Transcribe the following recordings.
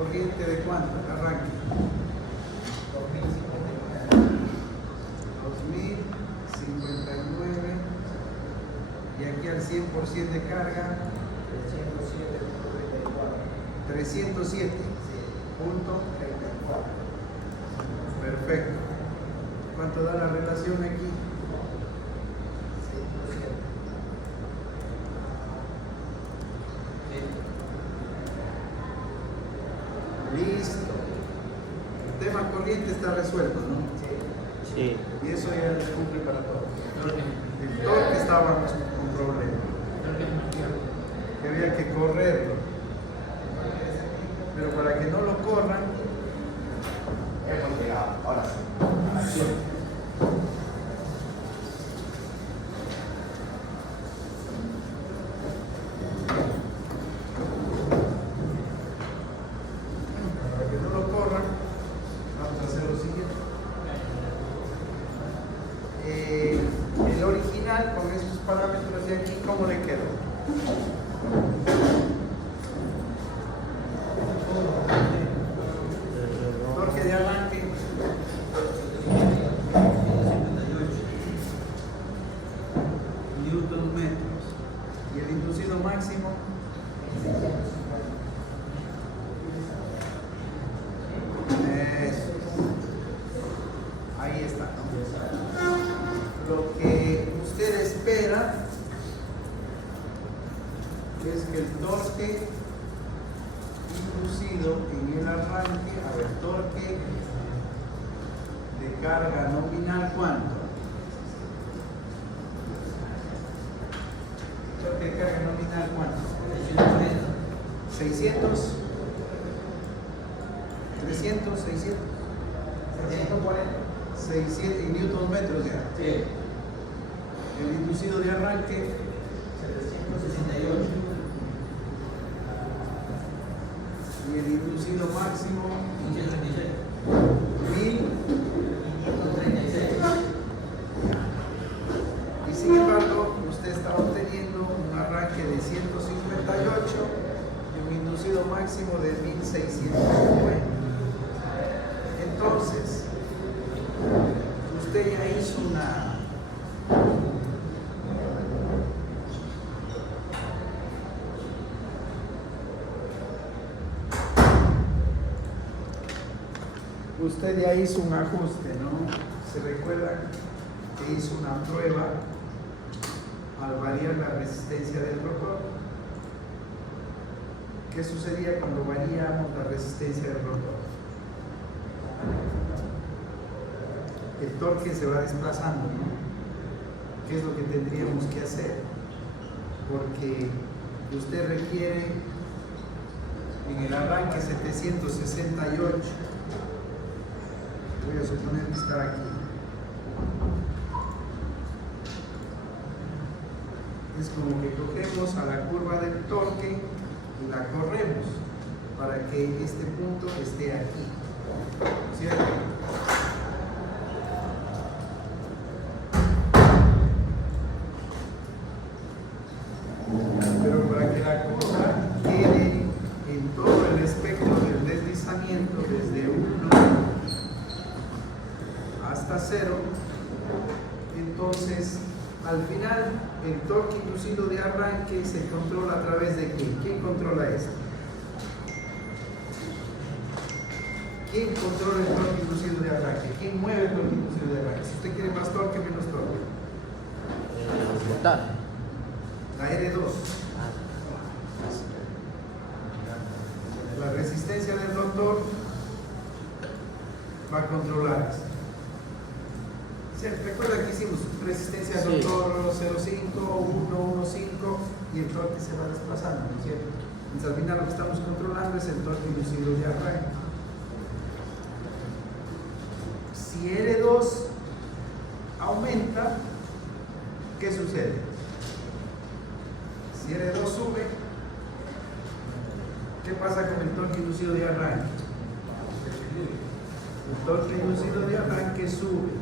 corriente de cuánto, el arranque. 2059. Y aquí al 100% de carga. 307.34. Perfecto. ¿Cuánto da la relación aquí? 100%. Listo. El tema corriente está resuelto, ¿no? Sí. Y eso ya les cumple para todos. El torque estábamos con problemas. Que había que correrlo. Pero para que no lo corran, Hemos llegado, ahora sí. para que no lo corran, vamos a hacer lo siguiente. El original con estos parámetros de aquí, ¿cómo le quedó? Torque de arranque. Newton metros. Y el inducido máximo. Eso. Ahí está, ¿no? Lo que usted espera es que el torque inducido en el arranque, a ver, torque de carga nominal, ¿cuánto? Torque de carga nominal, ¿cuánto? 600, 300, 600, 600 y newton metros ya. Sí. El inducido de arranque, 768. y el inducido máximo, 536. 1536. 536. Y sin embargo, usted está obteniendo un arranque de 158 y un inducido máximo de 1690. Entonces, usted ya hizo una ajuste, ¿no? Se recuerda que hizo una prueba al variar la resistencia del rotor. ¿Qué sucedía cuando variamos la resistencia del rotor? El torque se va desplazando, ¿no? ¿Qué es lo que tendríamos que hacer? Porque usted requiere en el arranque 768. Voy a suponer que está aquí. Es como que cogemos a la curva del torque y la corremos para que este punto esté aquí, ¿cierto? Pero para que la curva quede en todo el espectro del deslizamiento desde 1 hasta 0, entonces al final el torque inducido de arranque se controla a través de quién. ¿Quién controla esto? ¿Quién controla el torque inducido de arranque? ¿Quién mueve el torque inducido de arranque? Si usted quiere más torque, menos torque. Montar. La R2. La resistencia del rotor va a controlar esto. Recuerda que hicimos resistencia del rotor 0,5, 1, 1,5 y el torque se va desplazando, ¿no es cierto? Entonces al final lo que estamos controlando es el torque inducido de arranque. Si R2 aumenta, ¿qué sucede? Si R2 sube, ¿qué pasa con el torque inducido de arranque? El torque inducido de arranque sube,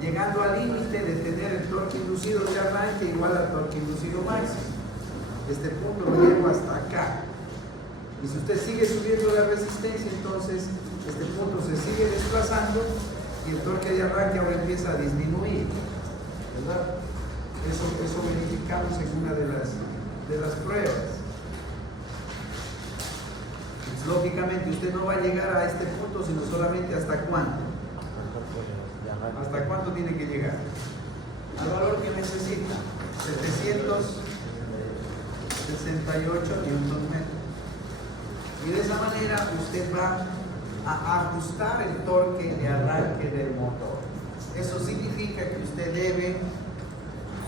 llegando al límite de tener el torque inducido de arranque igual al torque inducido máximo. Este punto lo llevo hasta acá. Y si usted sigue subiendo la resistencia, entonces este punto se sigue desplazando y el torque de arranque ahora empieza a disminuir, ¿verdad? Eso verificamos en una de las pruebas. Pues, lógicamente usted no va a llegar a este punto, sino solamente hasta cuánto. ¿Hasta cuánto tiene que llegar? Al valor que necesita, 768 Nm. Y de esa manera usted va a ajustar el torque de arranque del motor. Eso significa que usted debe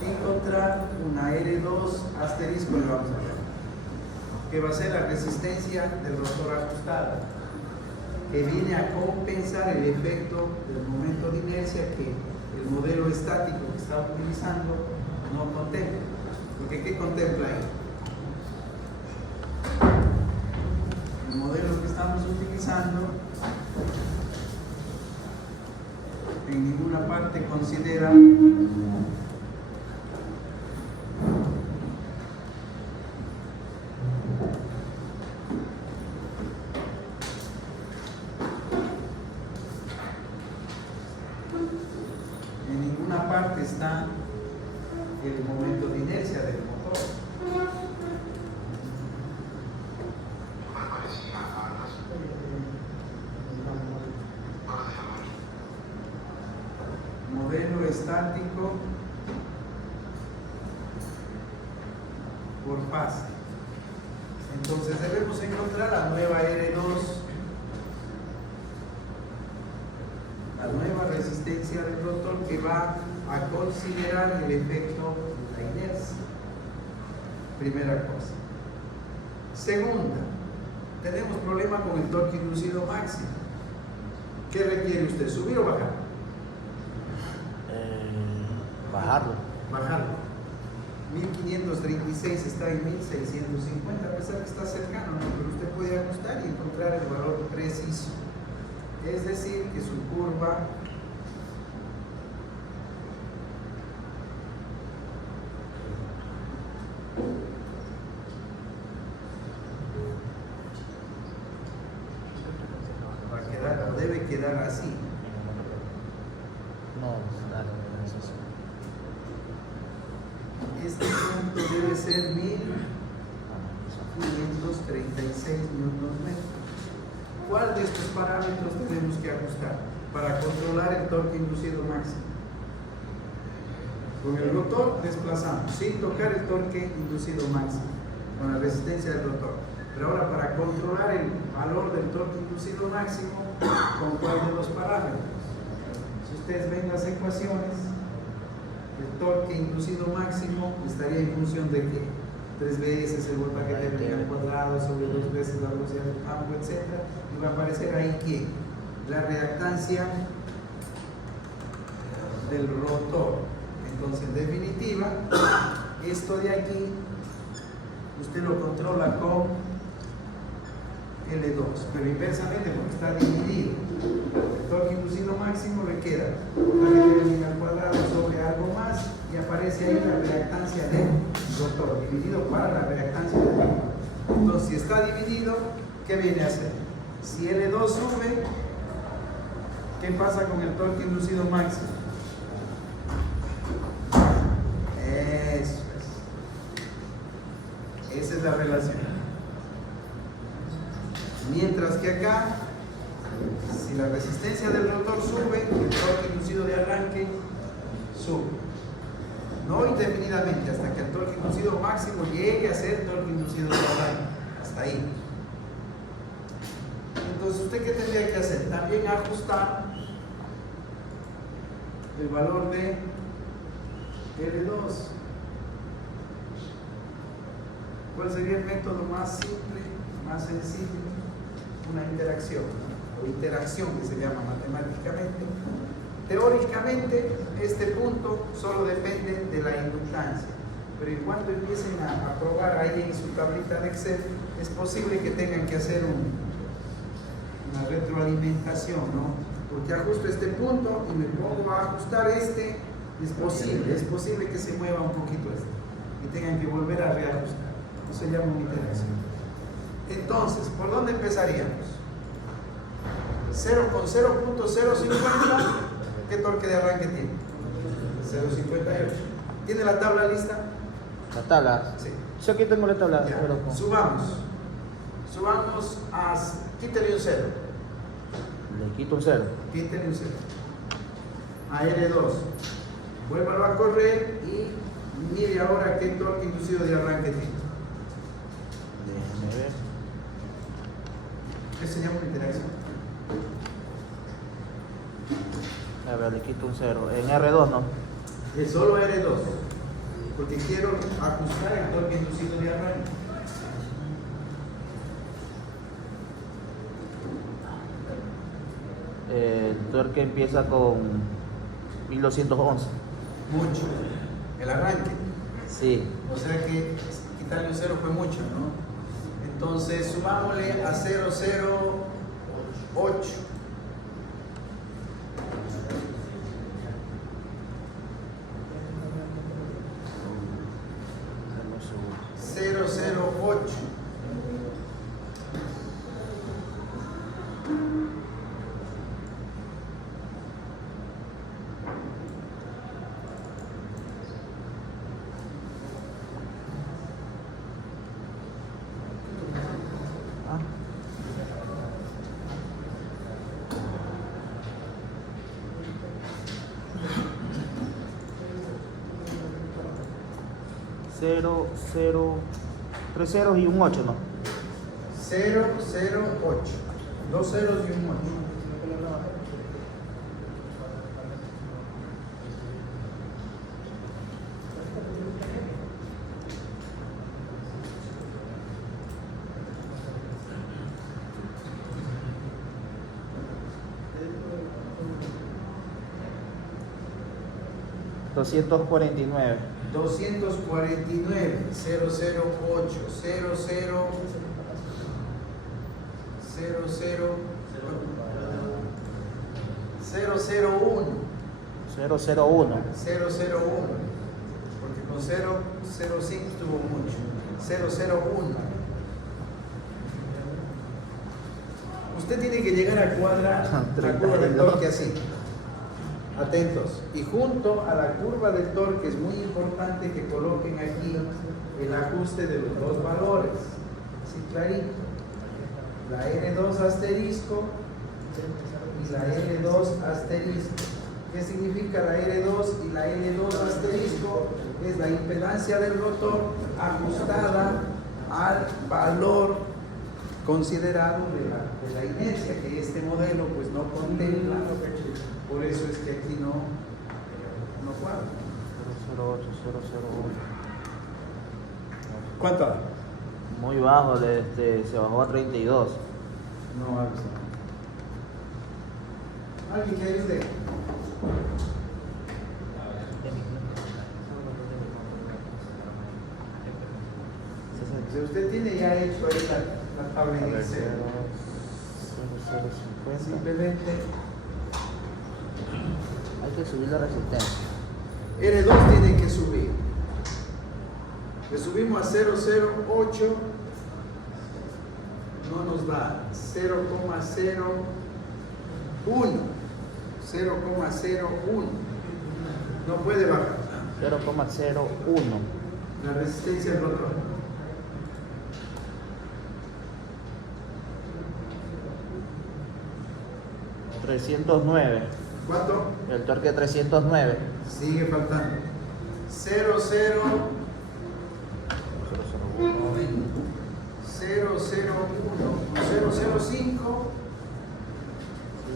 encontrar una L2 asterisco, le vamos a ver, que va a ser la resistencia del rotor ajustada, que viene a compensar el efecto del momento de inercia que el modelo estático que está utilizando no contempla. Porque ¿qué contempla ahí? El modelo que estamos utilizando en ninguna parte considera está el momento de inercia del motor. Modelo estático por fase. Entonces debemos encontrar la nueva R2, la nueva resistencia del rotor que va a considerar el efecto de la inercia. Primera cosa. Segunda, tenemos problema con el torque inducido máximo. ¿Qué requiere usted? ¿Subir o bajar? Bajarlo. Bajarlo. 1536 está en 1650, a pesar que está cercano, ¿no? Pero usted puede ajustar y encontrar el valor preciso. Es decir, que su curva va a quedar o debe quedar así. No, dale, eso sí. Este punto debe ser 1536 Nm. ¿Cuál de estos parámetros tenemos que ajustar para controlar el torque inducido máximo? Con el rotor desplazamos sin tocar el torque inducido máximo, con la resistencia del rotor. Pero ahora, para controlar el valor del torque inducido máximo, ¿con cuál de los parámetros? Si ustedes ven las ecuaciones, el torque inducido máximo estaría en función de ¿qué? 3 veces el voltaje terminal al cuadrado sobre 2 veces la velocidad del campo, etc. Y va a aparecer ahí ¿qué? La reactancia del rotor. Entonces, en definitiva, esto de aquí usted lo controla con L2, pero inversamente porque está dividido. El torque inducido máximo le queda voltaje terminal al cuadrado sobre algo más y aparece ahí la reactancia del rotor, dividido para la reactancia del rotor. Entonces, si está dividido, ¿qué viene a hacer? Si L2 sube, ¿qué pasa con el torque inducido máximo? Eso es. Esa es la relación. Mientras que acá, si la resistencia del rotor sube, el torque inducido de arranque sube. No indefinidamente, hasta que el torque inducido máximo llegue a ser torque inducido de arranque. Hasta ahí. Entonces, ¿usted qué tendría que hacer? También ajustar el valor de L2. ¿Cuál sería el método más simple, más sencillo? Una interacción, ¿no? O interacción que se llama matemáticamente. Teóricamente, este punto solo depende de la inductancia, pero en cuanto empiecen a probar ahí en su tablita de Excel, es posible que tengan que hacer una retroalimentación, ¿no? Porque ajusto este punto y me pongo a ajustar este, es posible que se mueva un poquito este y tengan que volver a reajustar. Eso se llama una interacción. Entonces, ¿por dónde empezaríamos? 0 con 0.050, ¿qué torque de arranque tiene? 0.58. ¿Tiene la tabla lista? La tabla. Sí. Yo aquí tengo la tabla. Ya. Pero Subamos a... Quítale un 0. le quito un 0. Quítale un 0. A L2. Vuélvalo a correr y mire ahora qué torque inducido de arranque tiene. Déjame ver. ¿Qué se llama una interacción? A ver, le quito un 0. En R2 no. Es solo R2. Porque quiero ajustar el torque inducido de arranque. El torque empieza con 1211. Mucho. El arranque. Sí. O sea que quitarle un 0 fue mucho, ¿no? Entonces subámosle a 008. 008. Ah, 0, 0, 3 ceros y un 8, ¿no? 008. 2 ceros y un 8. $249. 249, 008, 00, 001, 001. 001, porque con 005 estuvo mucho. 001. Usted tiene que llegar a cuadrar la curva del torque así. Atentos. Y junto a la curva del torque es muy importante que coloquen aquí el ajuste de los dos valores. Así clarito. La N2 asterisco y la L2 asterisco. ¿Qué significa la L2 y la L2 asterisco? Es la impedancia del rotor ajustada al valor considerado de la inercia, que este modelo pues no contempla. Por eso es que aquí no cuadra. 008, 001. ¿Cuánto da? Muy bajo, se bajó a 32. No avisa. ¿Alguien que ayude? Si usted tiene ya hecho ahí la tabla A ver, inicial, 0050. simplemente Hay que subir la resistencia. R2 tiene que subir. Le subimos a 008, no nos da 0,01. 0,01. No puede bajar. 0,01. La resistencia del rotor. $309. ¿Cuánto? El torque 309. Sigue faltando. 00, 001, 005,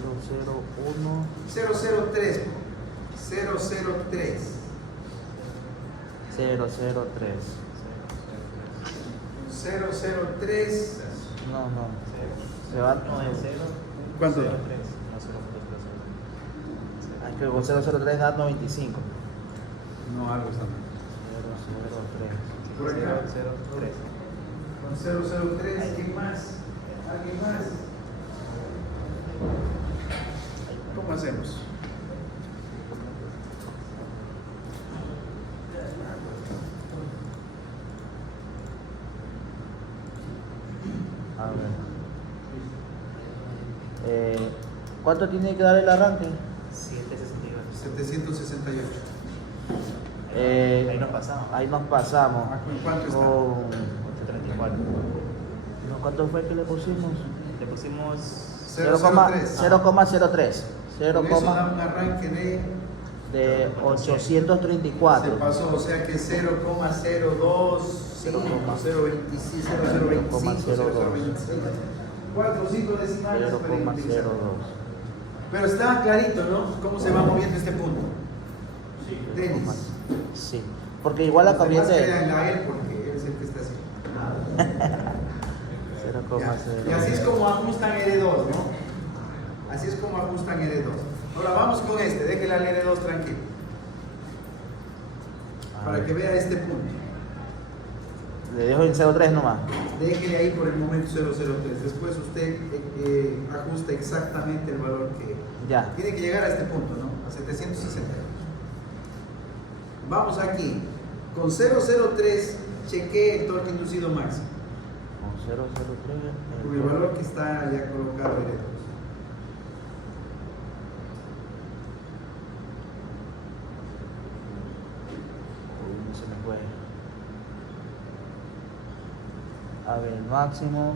001. 003, 003. 003. 003. No. Se va a 9. ¿Cuánto da? Es que con 003 da 95. No, algo está mal. 003. Por acá. Con 003, ¿alguien más? ¿Alguien más? ¿Cómo hacemos? ¿Cuánto tiene que dar el arranque? 768. Ahí nos pasamos. Ahí nos pasamos. ¿En cuánto está? Con- 834. no, ¿cuánto fue que le pusimos? Le pusimos 003. 0,03. Con eso da un arranque De se 834. pasó, o sea que 0,025, 0,25, 0,025. 4 o 5 decimales. 0,02. Pero está clarito, ¿no? ¿Cómo se va moviendo este punto? Denis. Sí, porque igual la Los demás corriente créanle a él porque él es el que está así. 0,02. Y así es como ajustan R2, ¿no? Así es como ajustan R2. Ahora vamos con este, déjele al R2 tranquilo. Para que vea este punto. Le dejo en 0,3 nomás. Déjele ahí por el momento 003. Después usted ajusta exactamente el valor que Ya. tiene que llegar a este punto, ¿no? A 768. Vamos aquí. Con 003 chequee el torque inducido máximo. Con 0,03. Con el valor que está ya colocado en R2. Uy, no se me fue. A ver, el máximo.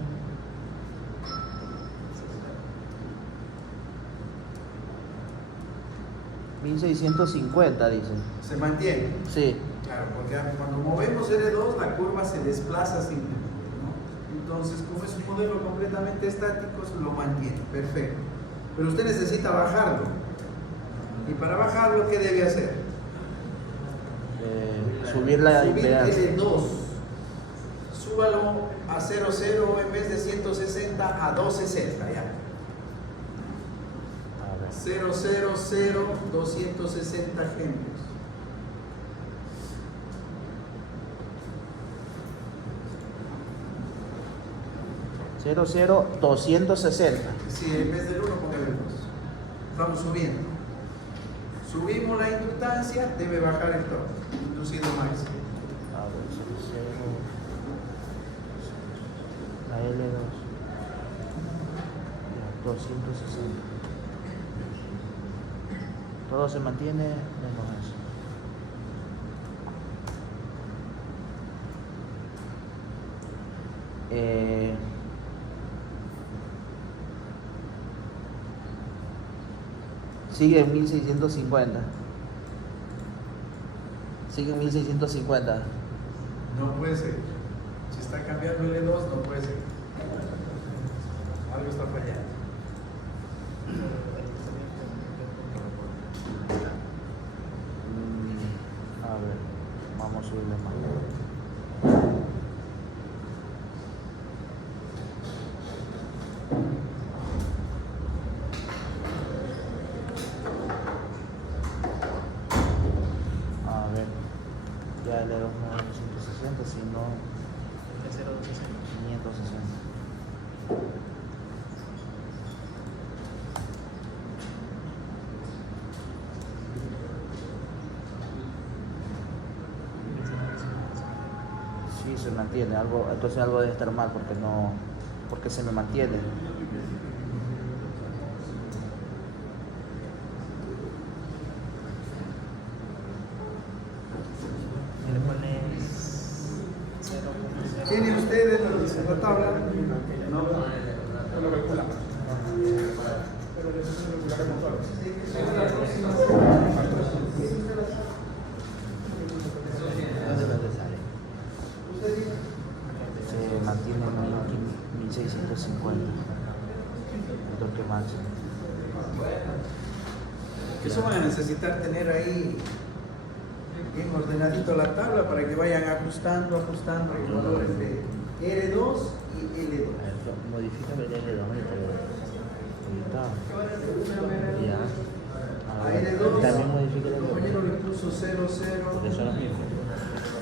$1,650 dice. Se mantiene. Sí. Claro, porque cuando movemos R2 la curva se desplaza simplemente, ¿no? Entonces, como es un modelo completamente estático, se lo mantiene. Perfecto. Pero usted necesita bajarlo. Y para bajarlo, ¿qué debe hacer? Subir la Subir impedancia. L2. Súbalo a 0,0 en vez de 160 a 260 ya. A ver. 0,00260 genios. 0,260. Sí, en vez del 1 póngale el 2. Estamos subiendo. Subimos la inductancia, debe bajar el torque. Inducido máximo. A ver, 0,0. La L2. Ya, 260. Todo se mantiene menos eso. Sigue en 1650. Sigue en 1650. No puede ser. Si está cambiando el E2, no puede ser. Algo está fallando. A ver, vamos a subirle más. A ver, ya le doy 960, si no 560. Sí, se mantiene, algo, entonces algo debe estar mal porque se me mantiene. le pones 0,0. ¿Tiene usted la tabla? No. Se mantiene en 1650. El torque máximo. Eso van a necesitar tener ahí bien ordenadito la tabla para que vayan ajustando los valores de R2 y L2. Modifícame el L2. Ahorita. Ya. A L2, También modifica el el compañero L2. le puso 0,0. Porque son los mismos.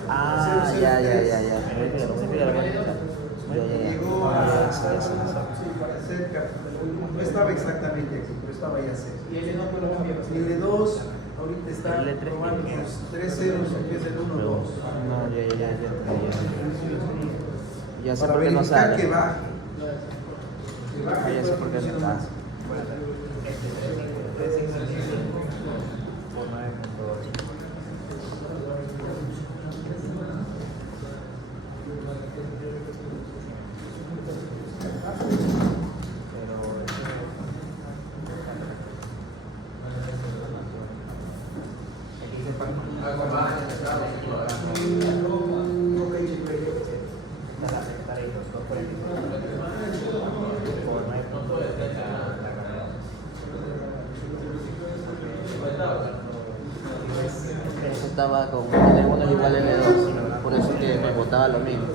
Ah, ya. Llegó Ah, a sí. cerca, no estaba exactamente aquí, pero estaba ya cerca. Y L2 ahorita está L3. probando 3 ceros en vez del 1, 2. No, ya. Ya sé Para por qué no verificar sale. que baje. Que baje Ah, ya el sé por qué no torque está. máximo. 355 por 9.8. Eso estaba con L1 es igual a L2, por eso que me botaba lo mismo.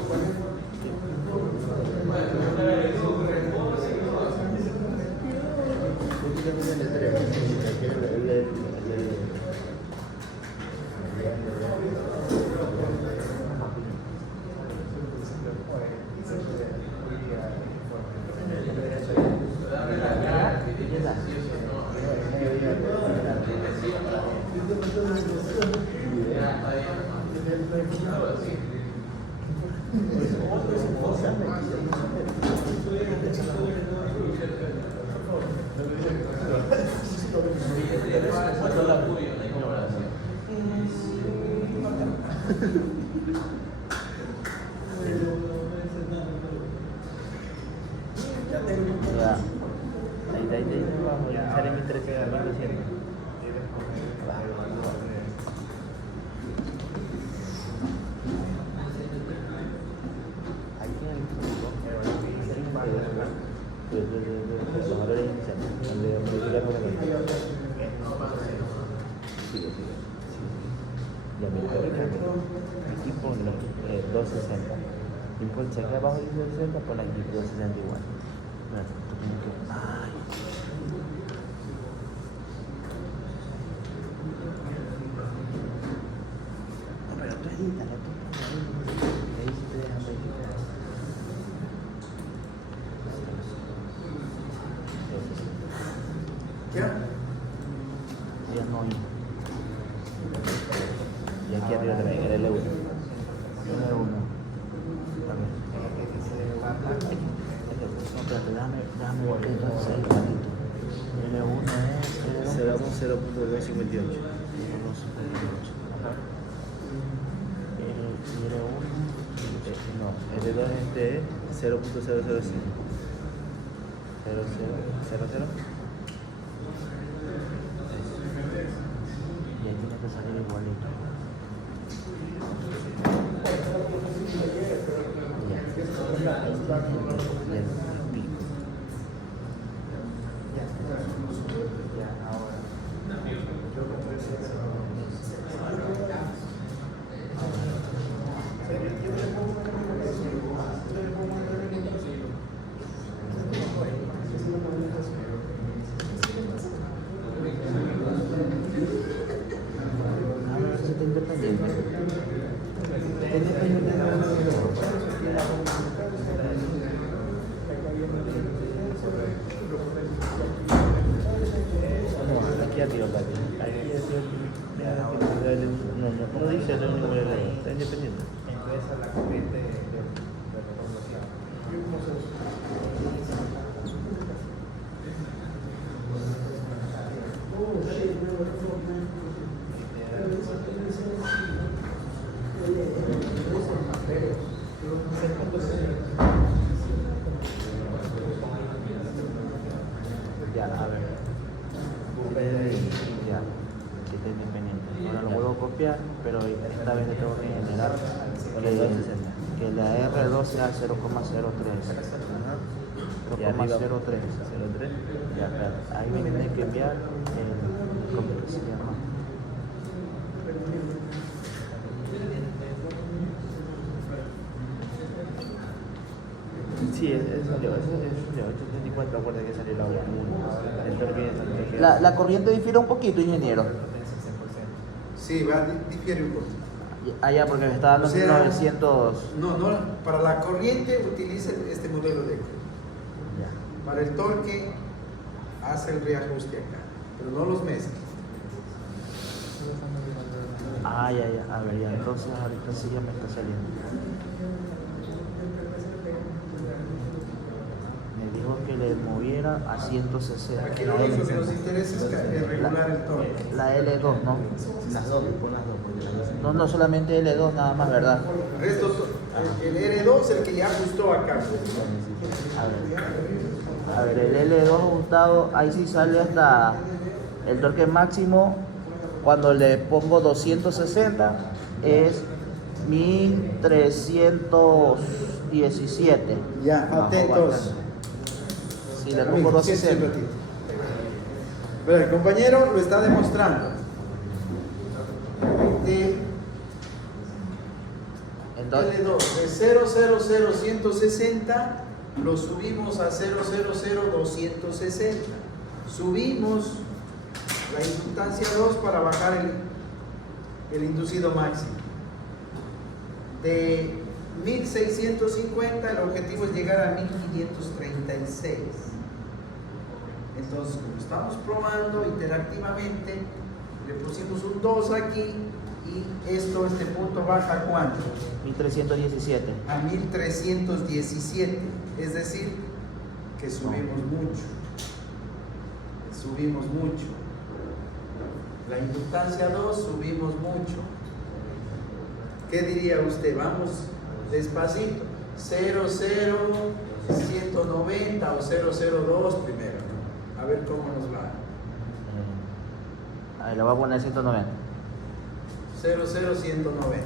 Ya. Ahí. Ya sale 1300. Ahí tiene el punto. Los valores iniciales. Sigue. Ya mira, aquí ponlo 260. Y por si aquí abajo dice 260, pon aquí 260 igual. Mira, esto tiene que. Ay. No, pero tú edítalo, tú. Ahí sí te dejan verificar. ¿Ya? Ya no hay. Y aquí arriba también, el L1. L1. También. No, espérate, déjame ver que entonces ahí igualito. L1 es 0.258. L1. No, L2 este es 0.005. 00. Y ahí tiene que salir igualito. Ya. El pico. Ya, ahora. A ver si está independiente. Está independiente de la no, aquí arriba, papi. Aquí arriba. No dice el único modelo. Está independiente. Entonces la corriente de revolución. Ya, a ver. Ya, aquí está independiente. Ahora lo vuelvo a copiar, pero esta vez le tengo que generar que la R2 sea 0,03. 0,03. Ya, espera. Ahí me tiene que enviar el. ¿Cómo que se llama? Sí, eso salió. Eso salió. 834, acuerda que salió la hora 1. El torque La corriente difiere un poquito, ingeniero. Sí, va, difiere un poco. Ah, ya, porque me está dando O sea, 900. No, para la corriente utiliza este modelo de aquí. Ya. Para el torque hace el reajuste acá, pero no los mezcla. Ah, ya. A ver, ya. Entonces ahorita sí ya me está saliendo. Me dijo que le moviera era a 160. Aquí lo único que nos interesa es regular el torque. La L2, ¿no? Las dos, pon las dos, porque las dos. No, no solamente L2 nada más, ¿verdad? El R2 el que ya ajustó acá. A ver, el L2 ajustado, ahí sí sale hasta el torque máximo. Cuando le pongo 260 es 1317. Ya, Bajó atentos. bastante. Si le pongo 260. Pero el compañero lo está demostrando. Entonces, L2 de 000160 lo subimos a 000260. Subimos la inductancia 2 para bajar el inducido máximo. De 1650 el objetivo es llegar a 1536. Entonces, como estamos probando interactivamente, le pusimos un 2 aquí y este punto baja a ¿cuánto? 1317. A 1317. Es decir, que subimos mucho. Subimos mucho. La inductancia 2 subimos mucho. ¿Qué diría usted? Vamos despacito. 00190 o 002 primero, ¿no? A ver cómo nos va. Ahí lo voy a poner 190. 00190.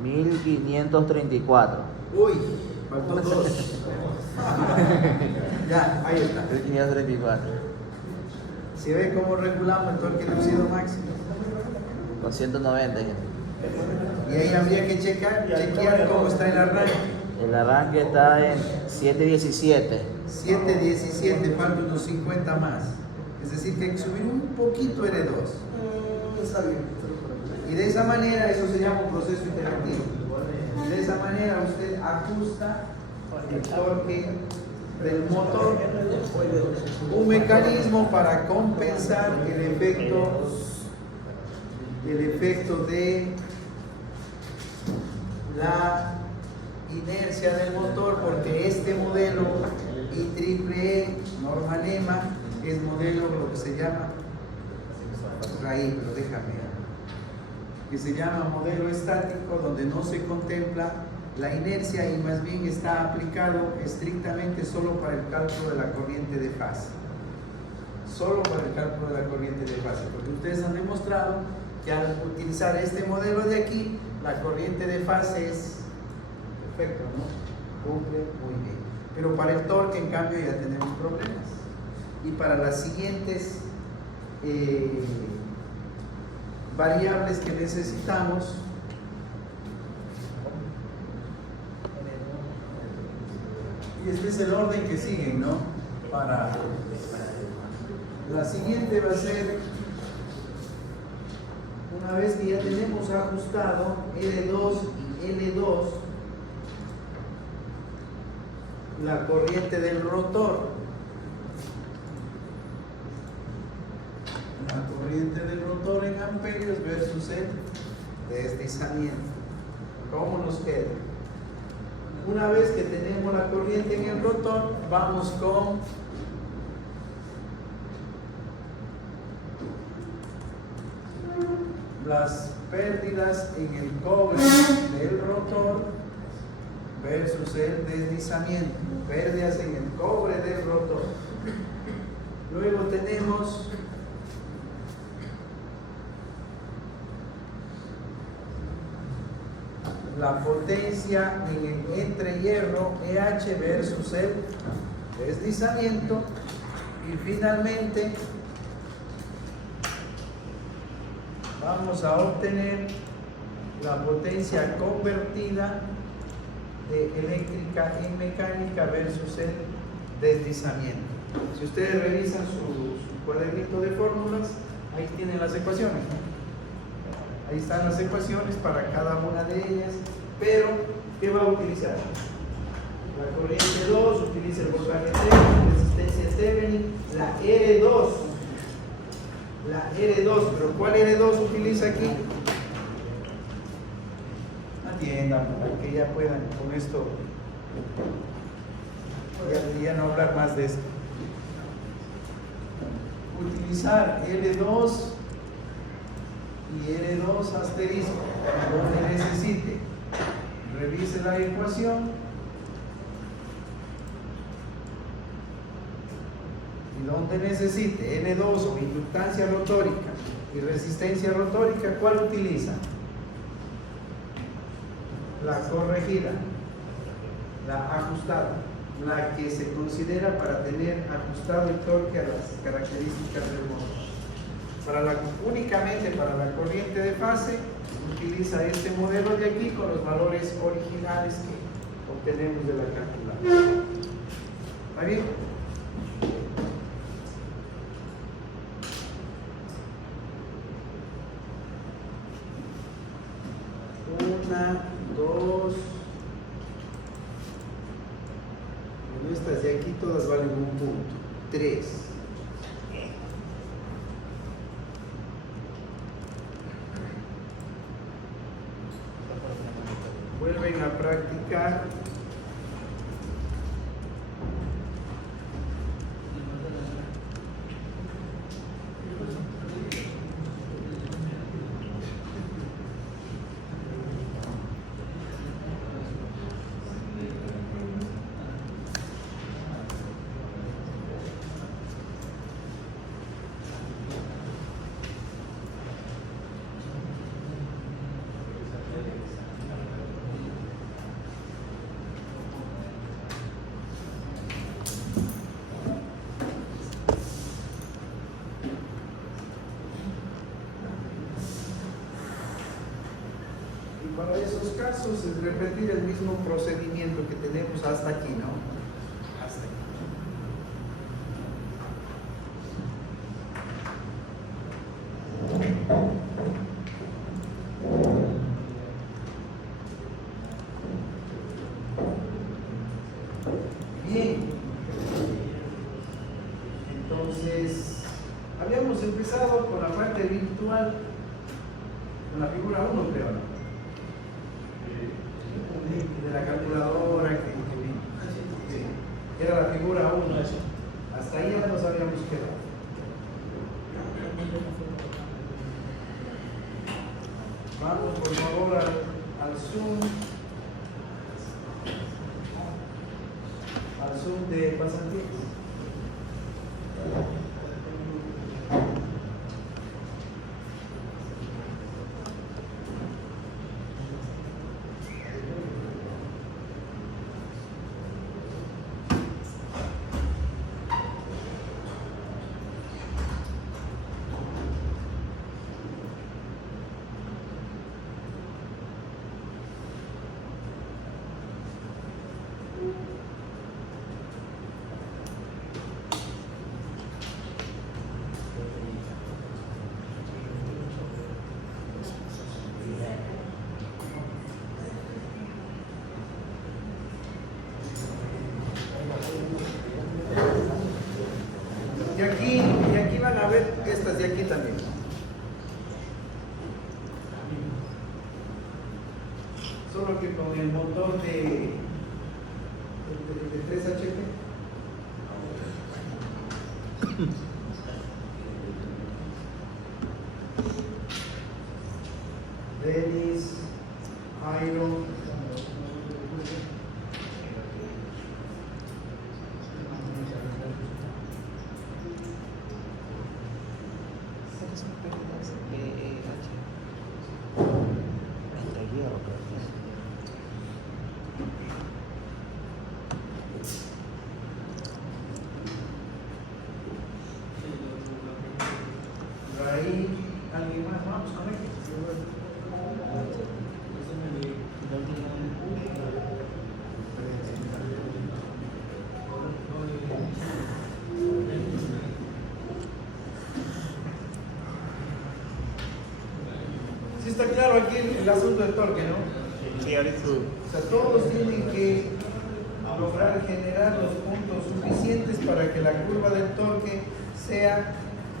1534. Uy, faltó 2. Ya, ahí está. 1534. ¿Se ve cómo regulamos el torque inducido máximo? Con 190. Y ahí habría que chequear cómo está el arranque. El arranque está en 717. 717, falta unos 50 más. Es decir, que hay que subir un poquito R2. Está bien. Y de esa manera, eso se llama un proceso interactivo. Y de esa manera usted ajusta el torque del motor, un mecanismo para compensar el efecto de la inercia del motor, porque este modelo IEEE norma NEMA es modelo lo que se llama ahí, pero déjame, que se llama modelo estático, donde no se contempla la inercia y más bien está aplicado estrictamente solo para el cálculo de la corriente de fase. Solo para el cálculo de la corriente de fase, porque ustedes han demostrado que al utilizar este modelo de aquí, la corriente de fase es perfecto, ¿no? Cumple muy bien. Pero para el torque, en cambio, ya tenemos problemas. Y para las siguientes variables que necesitamos, y este es el orden que siguen, ¿no? Para la siguiente va a ser, una vez que ya tenemos ajustado L2 y L2, la corriente del rotor. La corriente del rotor en amperios versus el deslizamiento. ¿Cómo nos queda? Una vez que tenemos la corriente en el rotor, vamos con las pérdidas en el cobre del rotor versus el deslizamiento. Pérdidas en el cobre del rotor. Luego tenemos la potencia en el entrehierro EH versus el deslizamiento. Y finalmente vamos a obtener la potencia convertida de eléctrica en mecánica versus el deslizamiento. Si ustedes revisan su cuadernito de fórmulas, ahí tienen las ecuaciones, ¿no? Ahí están las ecuaciones para cada una de ellas, pero ¿qué va a utilizar? La corriente 2 utiliza el voltaje Thevenin, resistencia Thevenin, la R2, pero ¿cuál R2 utiliza aquí? Atiendan, para que ya puedan con esto Ya no hablar más de esto. Utilizar L2 y L2 asterisco donde necesite. Revise la ecuación y donde necesite N2 o inductancia rotórica y resistencia rotórica, ¿cuál utiliza? La corregida, la ajustada, la que se considera para tener ajustado el torque a las características del motor. Únicamente para la corriente de fase, utiliza este modelo de aquí con los valores originales que obtenemos de la calculadora. ¿Está bien? Una, dos. Bueno, estas de aquí todas valen un punto. 3. Vuelven a practicar. Para esos casos es repetir el mismo procedimiento que tenemos hasta aquí, ¿no? Hasta aquí. Bien. Entonces, habíamos empezado con la parte virtual, con la figura 1, creo, ¿no? De la calculadora que vimos. Sí. Era la figura 1. Hasta ahí ya nos habíamos quedado. Vamos por favor al Zoom. Al Zoom de pasantías. Y aquí van a ver estas de aquí también. Solo que con el motor de 3 HP. Dennis, Jairo. Ahí, alguien más, vamos con él. Sí está claro aquí el asunto del torque, ¿no? Sí, ahorita. O sea, todos tienen que lograr generar los puntos suficientes para que la curva del torque sea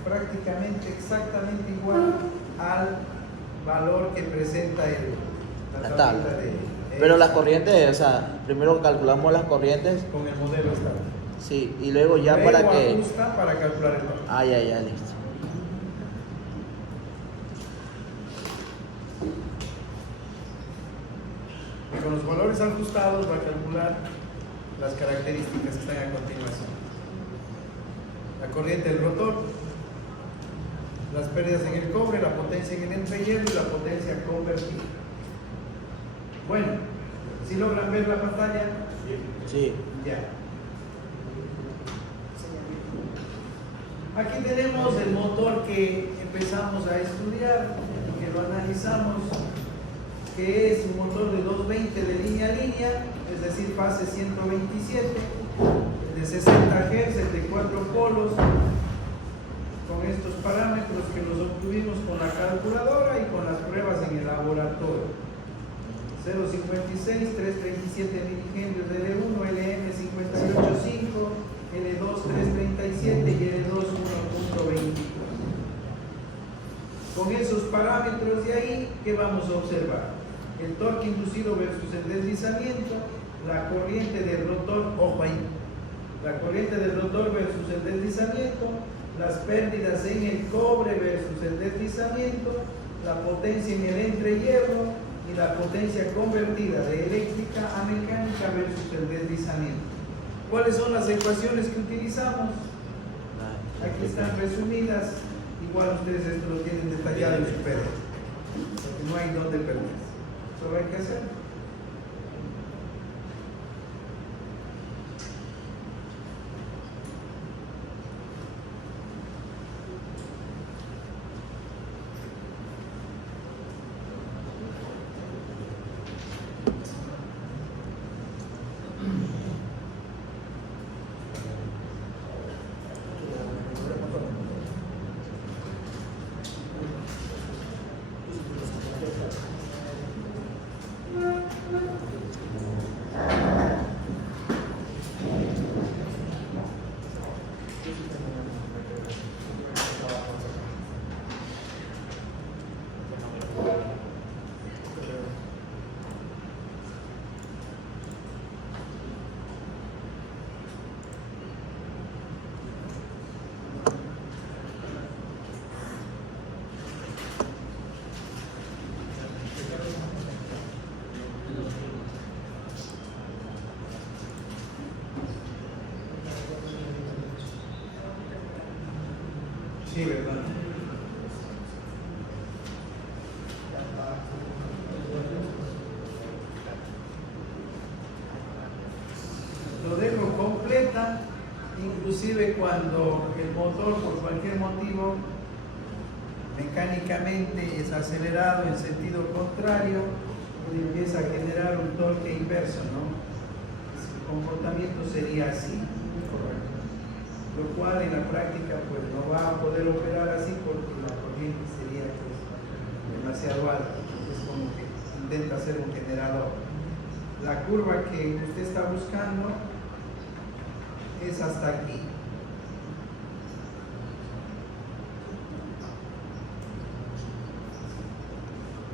prácticamente exactamente igual al valor que presenta la La tabla. tablita de... Pero las corrientes, o sea, primero calculamos las corrientes, con el modelo estándar. sí, y luego ya Luego para que... ajusta para calcular el torque. Ah, ya, listo. Y con los valores ajustados va a calcular las características que están a continuación. La corriente del rotor, las pérdidas en el cobre, la potencia en el entrehierro y la potencia convertida. Bueno, si logran ver la pantalla, Sí. ya. Aquí tenemos el motor que empezamos a estudiar, que lo analizamos, que es un motor de 220 de línea a línea, es decir, fase 127, de 60 Hz, de 4 polos, con estos parámetros que los obtuvimos con la calculadora y con las pruebas en el laboratorio. 0.56, 337 milihenrios de L1, LM 58.5, L2 337 y L2 1.20. Con esos parámetros de ahí, ¿qué vamos a observar? El torque inducido versus el deslizamiento, la corriente del rotor, ojo ahí, la corriente del rotor versus el deslizamiento, las pérdidas en el cobre versus el deslizamiento, la potencia en el entrehierro y la potencia convertida de eléctrica a mecánica versus el deslizamiento. ¿Cuáles son las ecuaciones que utilizamos? Aquí están resumidas. Igual ustedes esto lo tienen detallado en su PDF, porque no hay dónde perderse. Solo hay que hacer. Sí, ¿verdad? Lo dejo completa, inclusive cuando el motor por cualquier motivo mecánicamente es acelerado en sentido contrario, pues empieza a generar un torque inverso, ¿no? Su comportamiento sería así, correcto. Lo cual en la práctica pues no va a poder operar así porque la corriente sería pues demasiado alta, es como que intenta hacer un generador. La curva que usted está buscando es hasta aquí.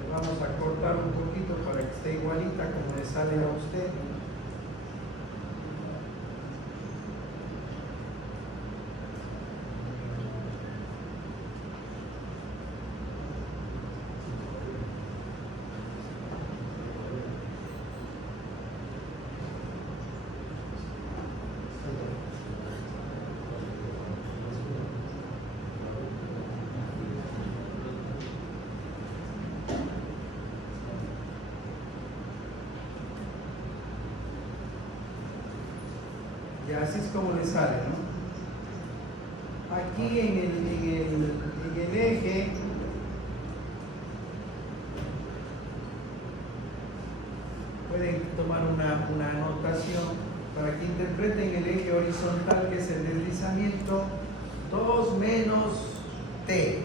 Le vamos a cortar un poquito para que esté igualita como le sale a usted. Y así es como le sale, ¿no? Aquí en el eje pueden tomar una anotación para que interpreten el eje horizontal, que es el deslizamiento 2 menos T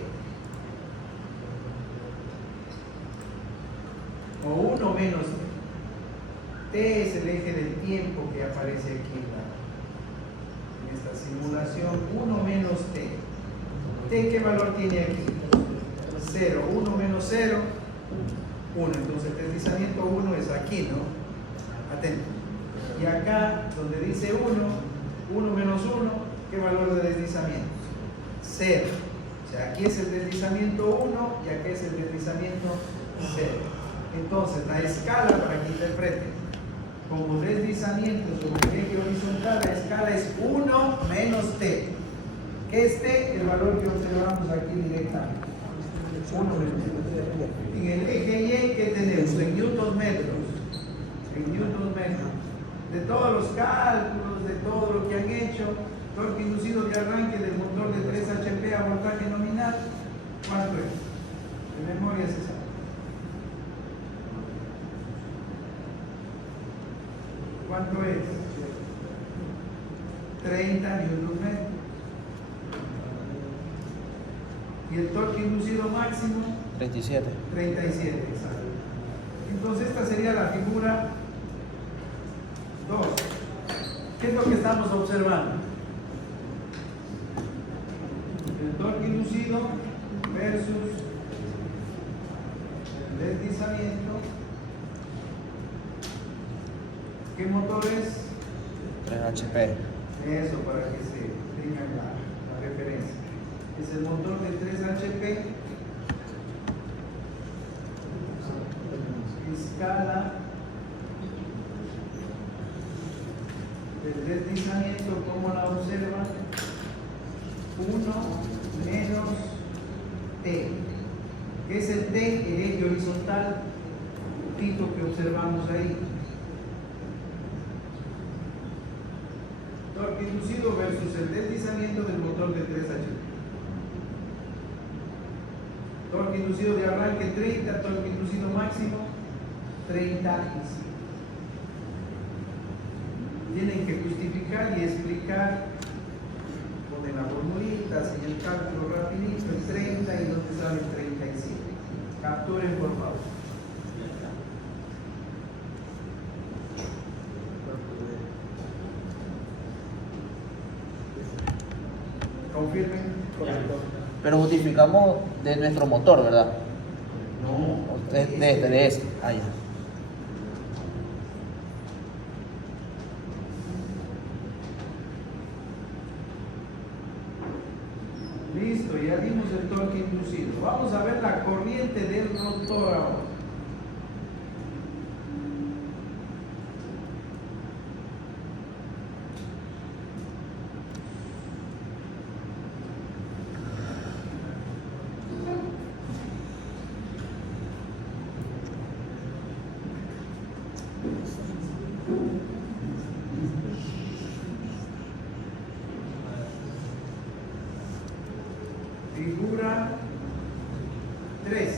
o 1 menos T. T es el eje del tiempo que aparece aquí en esta simulación. 1 menos T. T, ¿qué valor tiene aquí? 0. 1 menos 0, 1. Entonces el deslizamiento 1 es aquí, ¿no? Atento. Y acá, donde dice 1, 1 menos 1, ¿qué valor de deslizamiento? 0. O sea, aquí es el deslizamiento 1 y aquí es el deslizamiento 0. Entonces, la escala, para que interpreten, como deslizamiento sobre el eje horizontal, la escala es 1 menos t. ¿Qué es t? El valor que observamos aquí directamente. 1 menos t. En el eje y, ¿qué tenemos? En newtons metros. En newtons metros. De todos los cálculos, de todo lo que han hecho, torque inducido de arranque del motor de 3 HP a voltaje nominal, ¿cuánto es? De memoria se sabe. ¿Cuánto es? 30 newton metros. ¿Y el torque inducido máximo? 37. 37, exacto. Entonces esta sería la figura 2. ¿Qué es lo que estamos observando? El torque inducido versus el deslizamiento. ¿Qué motor es? 3 HP. Eso, para que se tengan la referencia. Es el motor de 3 HP. Escala del deslizamiento, ¿cómo la observan? 1 menos T. ¿Qué es el T? El eje horizontal, pito que observamos ahí. Torque inducido versus el deslizamiento del motor de 3 HP. Torque inducido de arranque 30, torque inducido máximo 35. Tienen que justificar y explicar, ponen las formulitas y el cálculo rapidito, el 30 y donde sale el 35. Capturen por favor. Confirmen. Pero justificamos de nuestro motor, ¿verdad? No. De este. Ah, ya. Listo, ya vimos el torque inducido. Vamos a ver la corriente del rotor ahora. Figura 3.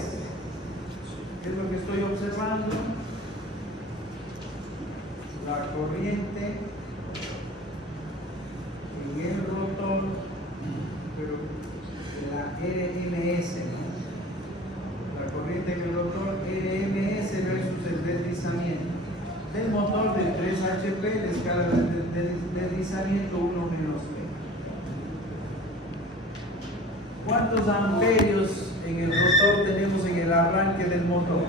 ¿Qué es lo que estoy observando? La corriente en el rotor, pero de la RMS, ¿no? La corriente en el rotor RMS versus el deslizamiento del motor del 3 HP, la escala del deslizamiento 1 menos P. ¿Cuántos amperios en el rotor tenemos en el arranque del motor?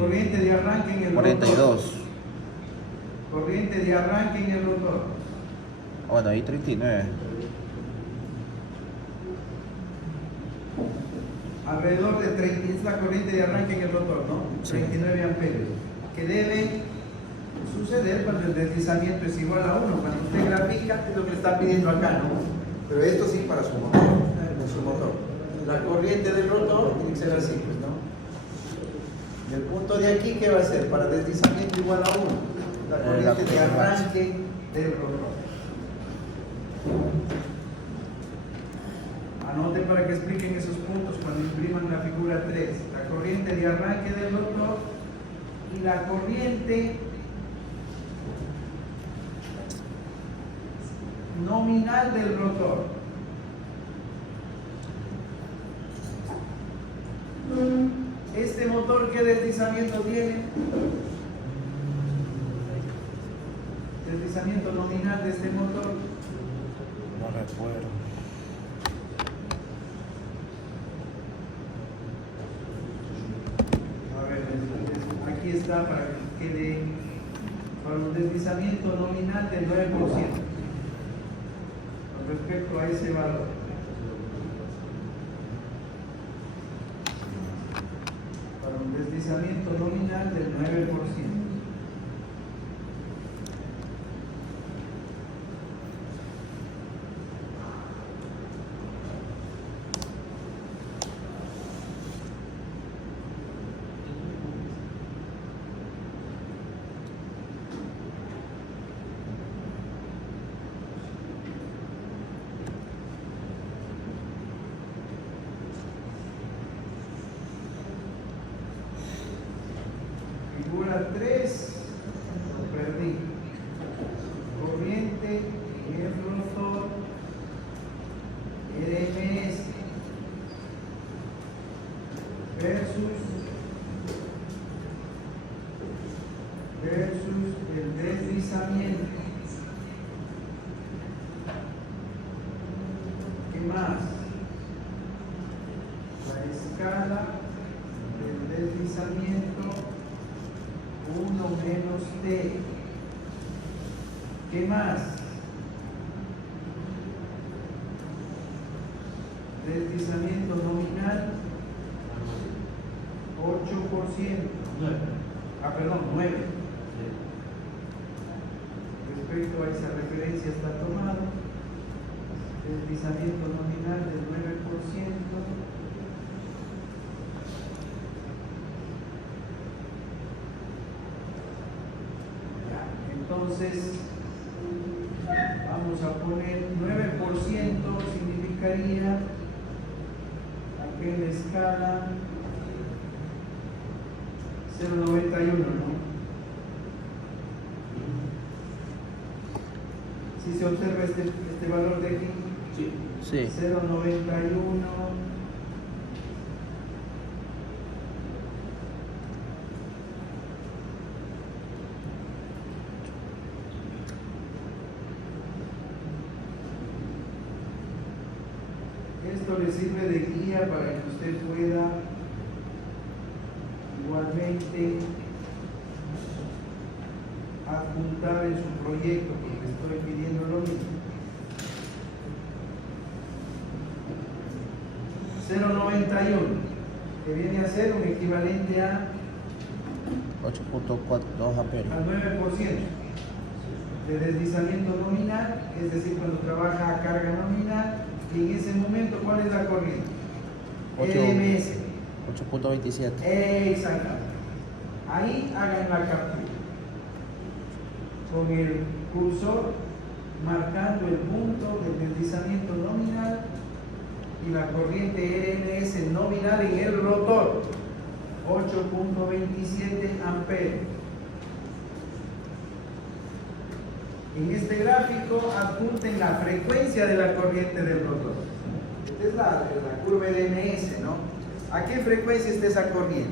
Corriente de arranque en el 42. rotor. Corriente de arranque en el rotor. Bueno, ahí 39. Alrededor de 30, es la corriente de arranque en el rotor, ¿no? Sí. 39 amperios. Que debe suceder cuando el deslizamiento es igual a 1. Cuando usted grafica, es lo que le está pidiendo acá, ¿no? Pero esto sí para su motor. Su motor. La corriente del rotor tiene que ser así, pues, ¿no? Y el punto de aquí, ¿qué va a ser? Para deslizamiento igual a 1. La corriente de arranque del rotor. Anoten para que expliquen esos puntos cuando impriman la figura 3. La corriente de arranque del rotor y la corriente nominal del rotor. ¿Este motor qué deslizamiento tiene? Deslizamiento nominal de este motor. No recuerdo. A ver, está para que quede para un deslizamiento nominal del 9% con respecto a ese valor. Para un deslizamiento nominal del 9%. Figura 3, lo perdí. Corriente en el rotor RMS versus el deslizamiento. ¿Qué más? La escala del deslizamiento 1 menos t. ¿Qué más? Deslizamiento nominal 8%. 9. Respecto a esa referencia está tomado. Deslizamiento nominal del 9%. Entonces, vamos a poner 9% significaría aquella escala 0,91, ¿no? Si se observa este valor de aquí, Sí. 0,91. Esto le sirve de guía para que usted pueda igualmente adjuntar en su proyecto, porque estoy pidiendo lo mismo. 0,91, que viene a ser un equivalente a 8.42 amperes. al 9% de deslizamiento nominal, es decir, cuando trabaja a carga nominal, y en ese momento, ¿cuál es la corriente? 8. LMS. 8.27. Exactamente. Ahí hagan la captura. Con el cursor marcando el punto del deslizamiento nominal y la corriente LMS nominal en el rotor. 8.27 amperes. En este gráfico adjunten la frecuencia de la corriente del rotor. Esta es la curva LMS, ¿no? ¿A qué frecuencia está esa corriente?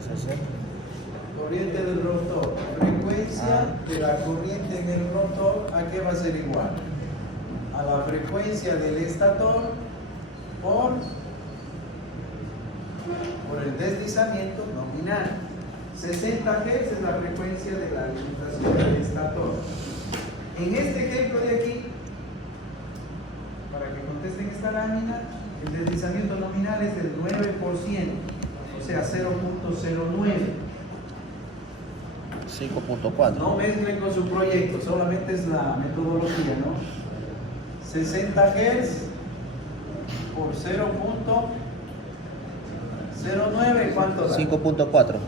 60. Corriente del rotor. Frecuencia de la corriente en el rotor, ¿a qué va a ser igual? A la frecuencia del estator por el deslizamiento nominal. 60 Hz es la frecuencia de la alimentación del estator. En este ejemplo de aquí, para que contesten esta lámina, el deslizamiento nominal es del 9%, o sea 0.09. 5.4. No mezclen con su proyecto, solamente es la metodología, ¿no? 60 Hz por 0.09, ¿cuánto da? 5.4.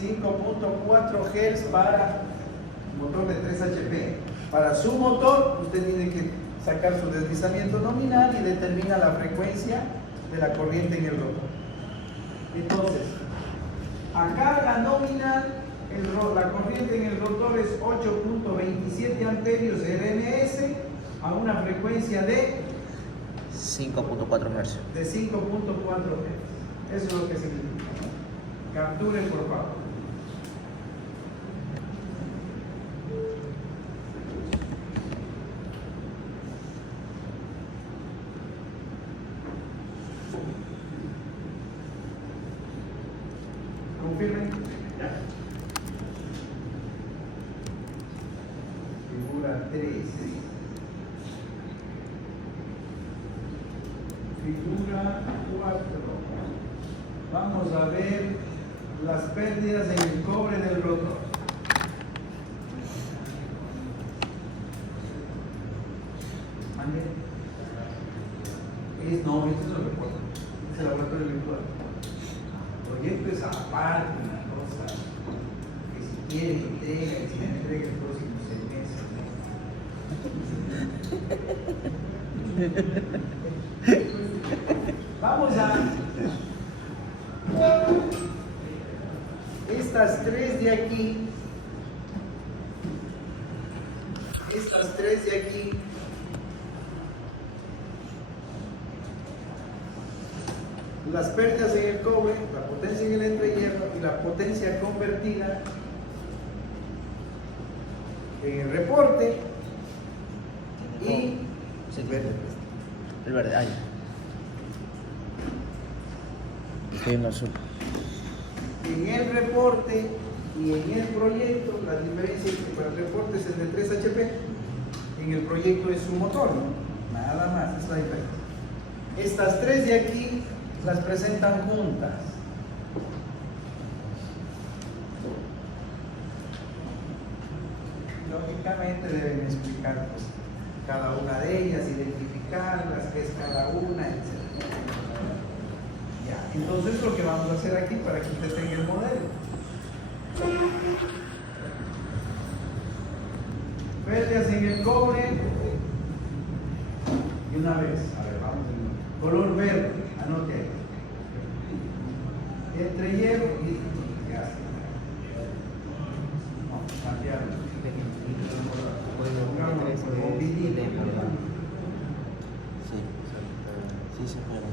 5.4 Hz para motor de 3 HP. Para su motor, usted tiene que sacar su deslizamiento nominal y determina la frecuencia de la corriente en el rotor. Entonces, a carga nominal, la corriente en el rotor es 8.27 amperios RMS a una frecuencia de 5.4 Hz. 5.4 Hz. Eso es lo que significa. Capturen, por favor. confirmen. Figura 3. Figura 4. Vamos a ver las pérdidas en el cobre del rotor. No, esto es el reporte. Es el laboratorio virtual. El proyecto es aparte, una cosa que si quiere entrega y si no entrega el próximo 6 meses. Vamos a estas tres de aquí. Estas tres de aquí. Las pérdidas en el cobre, la potencia en el entrehierro y la potencia convertida en el reporte y el verde. El verde, ahí. Estoy en azul. en el reporte y en el proyecto. La diferencia es que para el reporte es el de 3 HP, en el proyecto es su motor, ¿no? Nada más, esa es la diferencia. Estas tres de aquí las presentan juntas. Lógicamente deben explicar pues, cada una de ellas, identificarlas, qué es cada una, etc. Ya, entonces lo que vamos a hacer aquí para que usted tenga el modelo. Pérdidas en el cobre. Y una vez, a ver, vamos de nuevo. Color verde, anote ahí. Entrehierro y ya. No, cambiarlo. Pongamos como vinilo. Sí, se puede.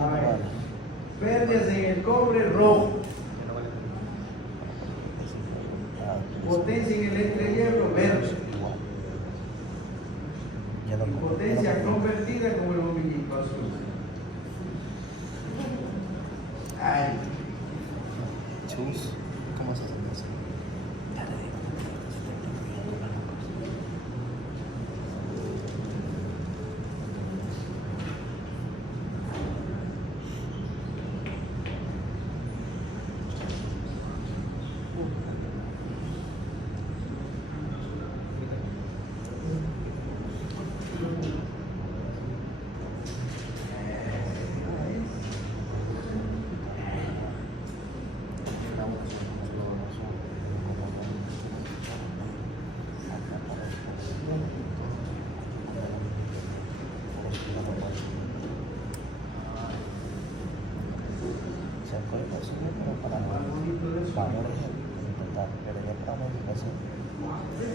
A ver, pérdidas en el cobre rojo. Potencia en el entrehierro verde. Y potencia convertida como el bombillito azul. Ay. Chus, ¿cómo se hace eso? Ya le digo.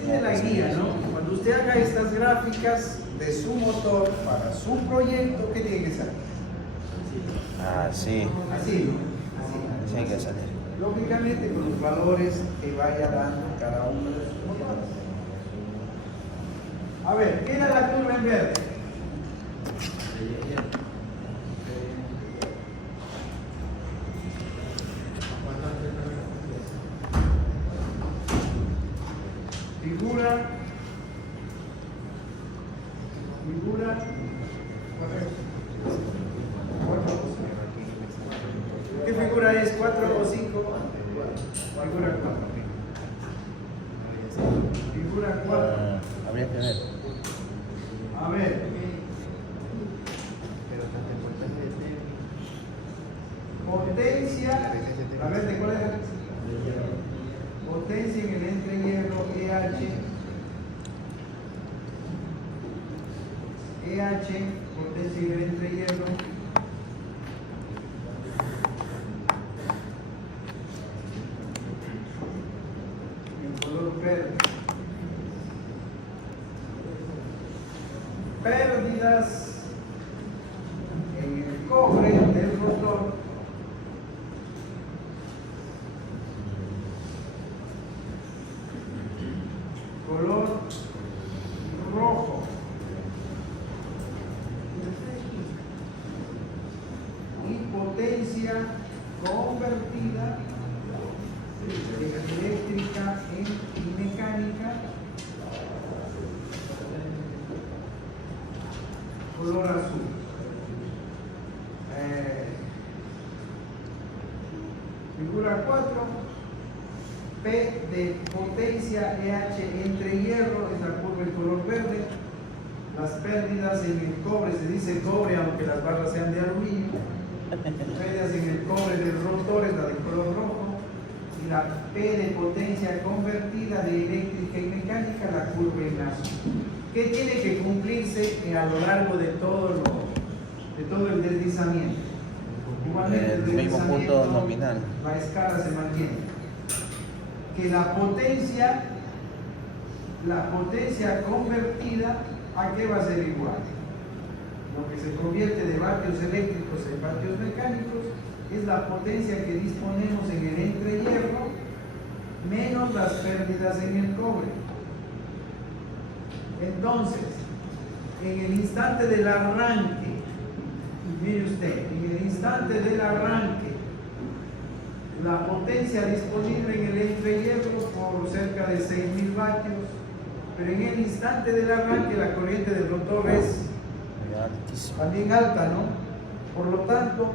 Tiene la guía, ¿no? Cuando usted haga estas gráficas de su motor para su proyecto, ¿qué tiene que salir? Ah, sí. Así, ¿no? Sí, hay que salir. Lógicamente con los valores que vaya dando cada uno de sus motores. A ver, ¿qué era la curva en verde? Figura, correcto. ¿Qué figura es? ¿4 o 5? Figura 4. Figura 4. Habría que ver. A ver. Potencia. A ver, ¿de cuál es? Potencia en el entrehierro EH, potencia en el entrehierro. En color verde. Pérdidas en el cobre del rotor. Color rojo. Y potencia convertida de eléctrica y mecánica, color azul. Figura 4, P de potencia EH entre hierro, es la curva en color verde. Las pérdidas en el cobre, se dice cobre aunque las barras sean de aluminio. Pérdidas en el cobre del rotor es la de color rojo. Y la P de potencia convertida de eléctrica y mecánica, la curva en azul. ¿Qué tiene que cumplirse a lo largo de todo el deslizamiento? Igualmente, El mismo punto nominal. La escala se mantiene. Que la potencia convertida, ¿a qué va a ser igual? Lo que se convierte de vatios eléctricos en vatios mecánicos es la potencia que disponemos en el entrehierro menos las pérdidas en el cobre. Entonces, en el instante del arranque, mire usted, en el instante del arranque, la potencia disponible en el entrehierro por cerca de 6.000 vatios, pero en el instante del arranque la corriente del rotor es también alta, ¿no? Por lo tanto,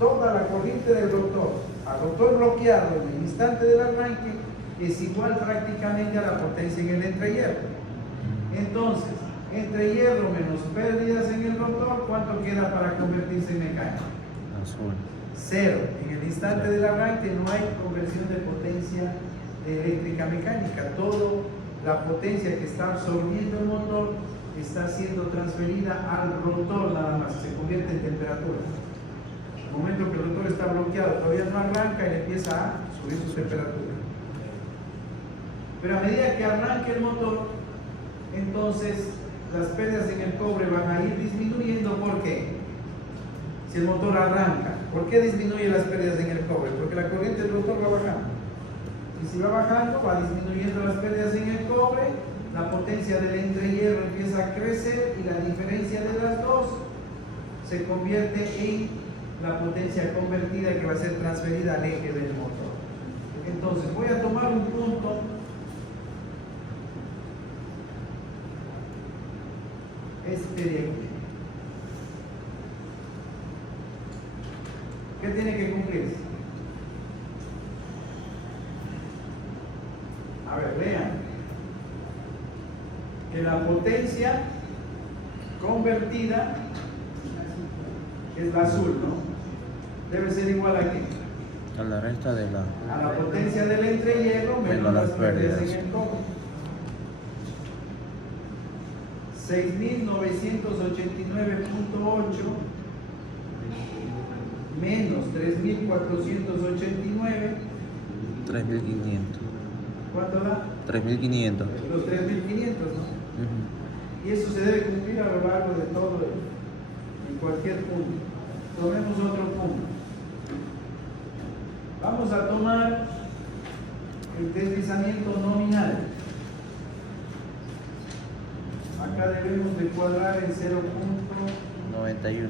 toda la corriente del rotor, al rotor bloqueado en el instante del arranque, es igual prácticamente a la potencia en el entrehierro. Entonces, entrehierro menos pérdidas en el rotor, ¿cuánto queda para convertirse en mecánico? Azul. 0. En el instante del arranque no hay conversión de potencia de eléctrica mecánica. Todo la potencia que está absorbiendo el motor está siendo transferida al rotor nada más, se convierte en temperatura. En el momento que el rotor está bloqueado, todavía no arranca y empieza a subir su temperatura. Pero a medida que arranque el motor, entonces las pérdidas en el cobre van a ir disminuyendo. ¿Por qué? Si el motor arranca, ¿por qué disminuye las pérdidas en el cobre? Porque la corriente del rotor va bajando. Y si va bajando, va disminuyendo las pérdidas en el cobre, la potencia del entrehierro empieza a crecer y la diferencia de las dos se convierte en la potencia convertida que va a ser transferida al eje del motor. Entonces, voy a tomar un punto este de aquí. ¿Qué tiene que cumplirse? A ver, vean. Que la potencia convertida es la azul, ¿no? Debe ser igual a qué? A la resta de la... A la potencia del entrehierro menos las pérdidas en el cobre. 6.989.8 menos 3.489. 3.500. ¿Cuánto da? 3.500. Los 3.500, ¿no? Y eso se debe cumplir a lo largo de todo, en cualquier punto. Tomemos otro punto. Vamos a tomar el deslizamiento nominal. Acá debemos de cuadrar en 0.91. 91.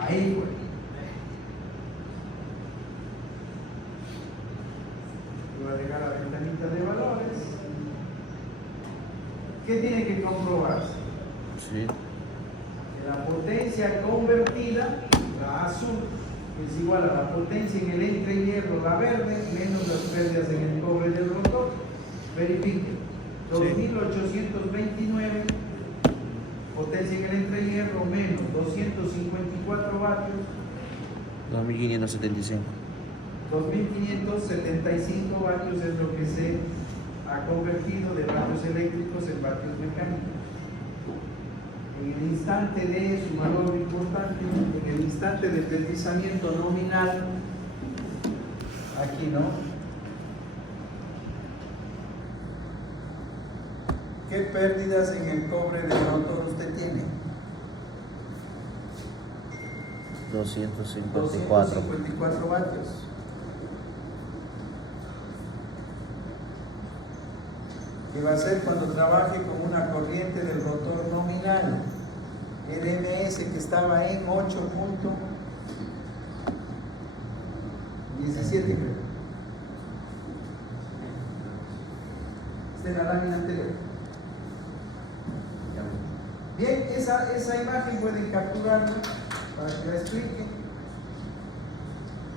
Ahí fue. Voy a dejar la ventanita de valores. ¿Qué tiene que comprobarse? Sí. Que la potencia convertida, la azul, es igual a la potencia en el entrehierro, la verde, menos las pérdidas en el cobre del rotor. Verifique. 2.829, potencia en el entrehierro, menos 254 vatios. 2.575. 2.575 vatios es lo que se ha convertido de vatios eléctricos en vatios mecánicos. En el instante de su valor importante, en el instante del deslizamiento nominal, aquí, ¿no? ¿Qué pérdidas en el cobre del rotor usted tiene? 254. 254 vatios. ¿Qué va a hacer cuando trabaje con una corriente del rotor nominal? El RMS que estaba en 8.17 creo. Esta es la lámina anterior. Bien, esa imagen pueden capturarla para que la explique.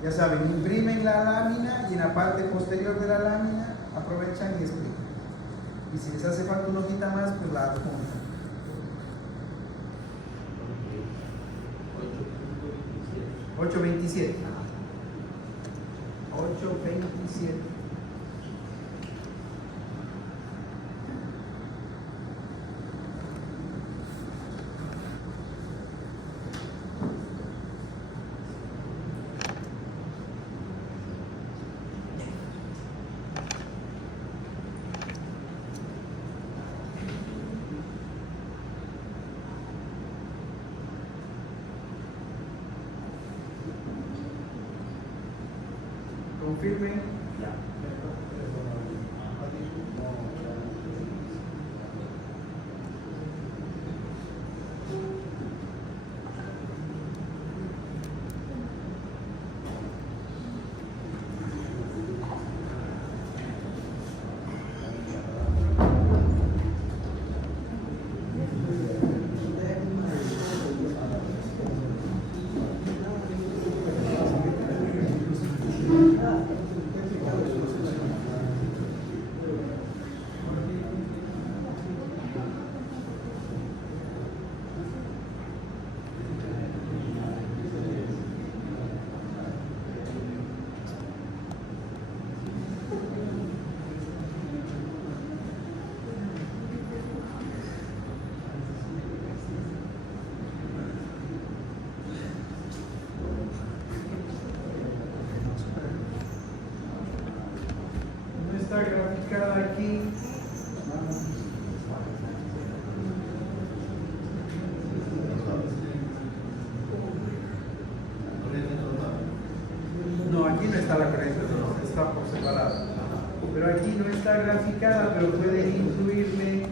Ya saben, imprimen la lámina y en la parte posterior de la lámina aprovechan y explican. Y si les hace falta una hojita más, pues la adjuntan. 8.27. 8.27. Confirmen. Está graficada aquí. No, aquí no está la corriente, no, está por separado. Pero aquí no está graficada, pero pueden incluirle.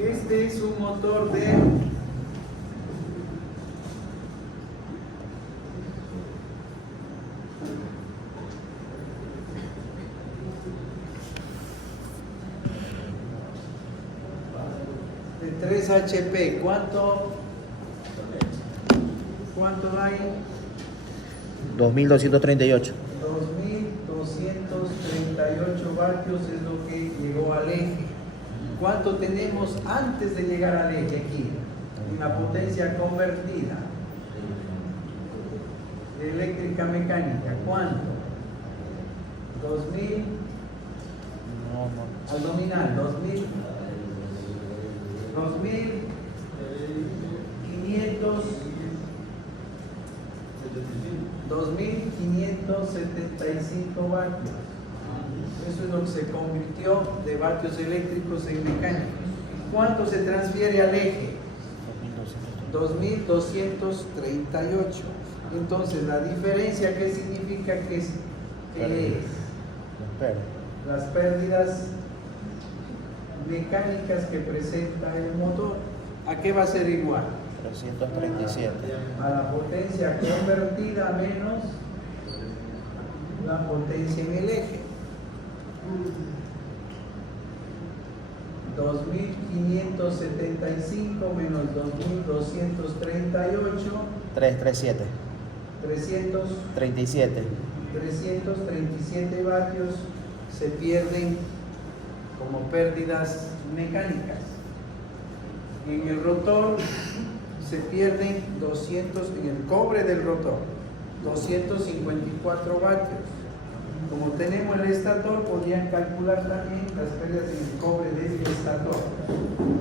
Este es un motor de de 3 HP. ¿Cuánto hay? 2238. 2238 vatios es lo que llegó al eje. ¿Cuánto tenemos antes de llegar al eje aquí? En la potencia convertida. Eléctrica mecánica, ¿cuánto? 2000 al nominal, 2575 vatios. Eso es lo que se convirtió de vatios eléctricos en mecánicos. ¿Cuánto se transfiere al eje? 2238. Entonces, la diferencia, ¿qué significa que es? Las pérdidas mecánicas que presenta el motor. ¿A qué va a ser igual? 337. A la potencia convertida menos la potencia en el eje. 2575 menos 2238, 337. 337 vatios se pierden como pérdidas mecánicas. En el rotor se pierden 200, en el cobre del rotor, 254 vatios. Como tenemos el estator, podrían calcular también las pérdidas en el cobre del estator.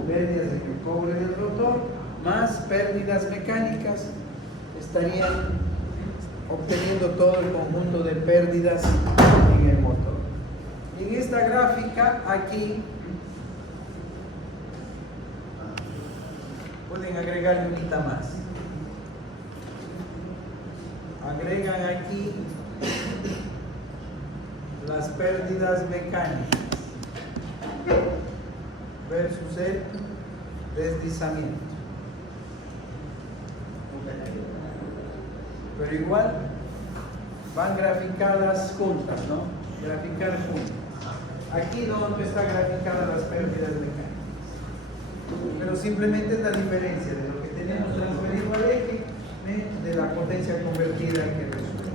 Pérdidas en el cobre del rotor más pérdidas mecánicas, estarían obteniendo todo el conjunto de pérdidas en el motor. En esta gráfica aquí pueden agregarle unita más. Agregan aquí las pérdidas mecánicas versus el deslizamiento. Pero igual van graficadas juntas, ¿no? Graficar juntas. Aquí no está graficada las pérdidas mecánicas. Pero simplemente es la diferencia de lo que tenemos transferido al eje de la potencia convertida en que resulta.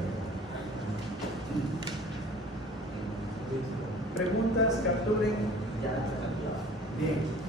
¿Preguntas? Capturen. Bien.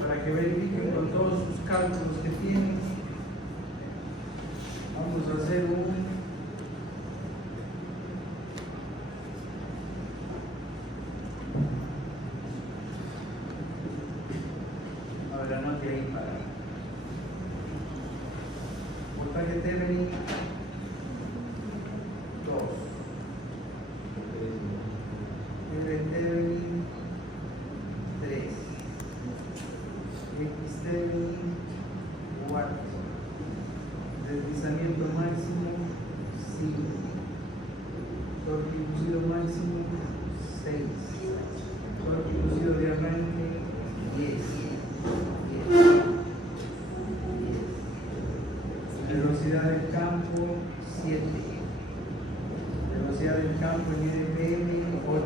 Para que verifiquen con todos sus cálculos que tienen, vamos a hacer ahora no te hay para voltaje Thevenin 2, R Thevenin 3, X Thevenin 4, deslizamiento máximo 5, torque inducido máximo 6, torque inducido de arranque 10, velocidad del campo 7, velocidad del campo en RPM 8,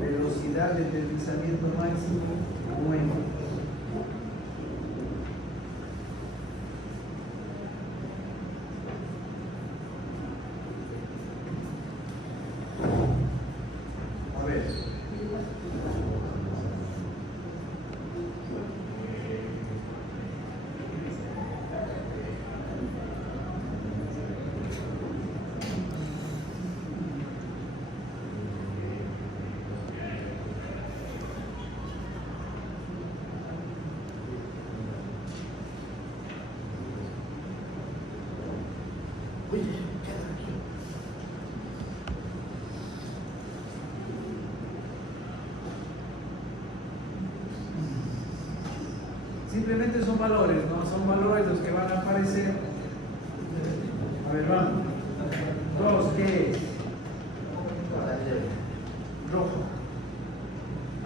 velocidad del deslizamiento máximo 9. A ver. Simplemente son valores, no son valores los que van a aparecer. A ver, vamos. 2, ¿qué es? Rojo.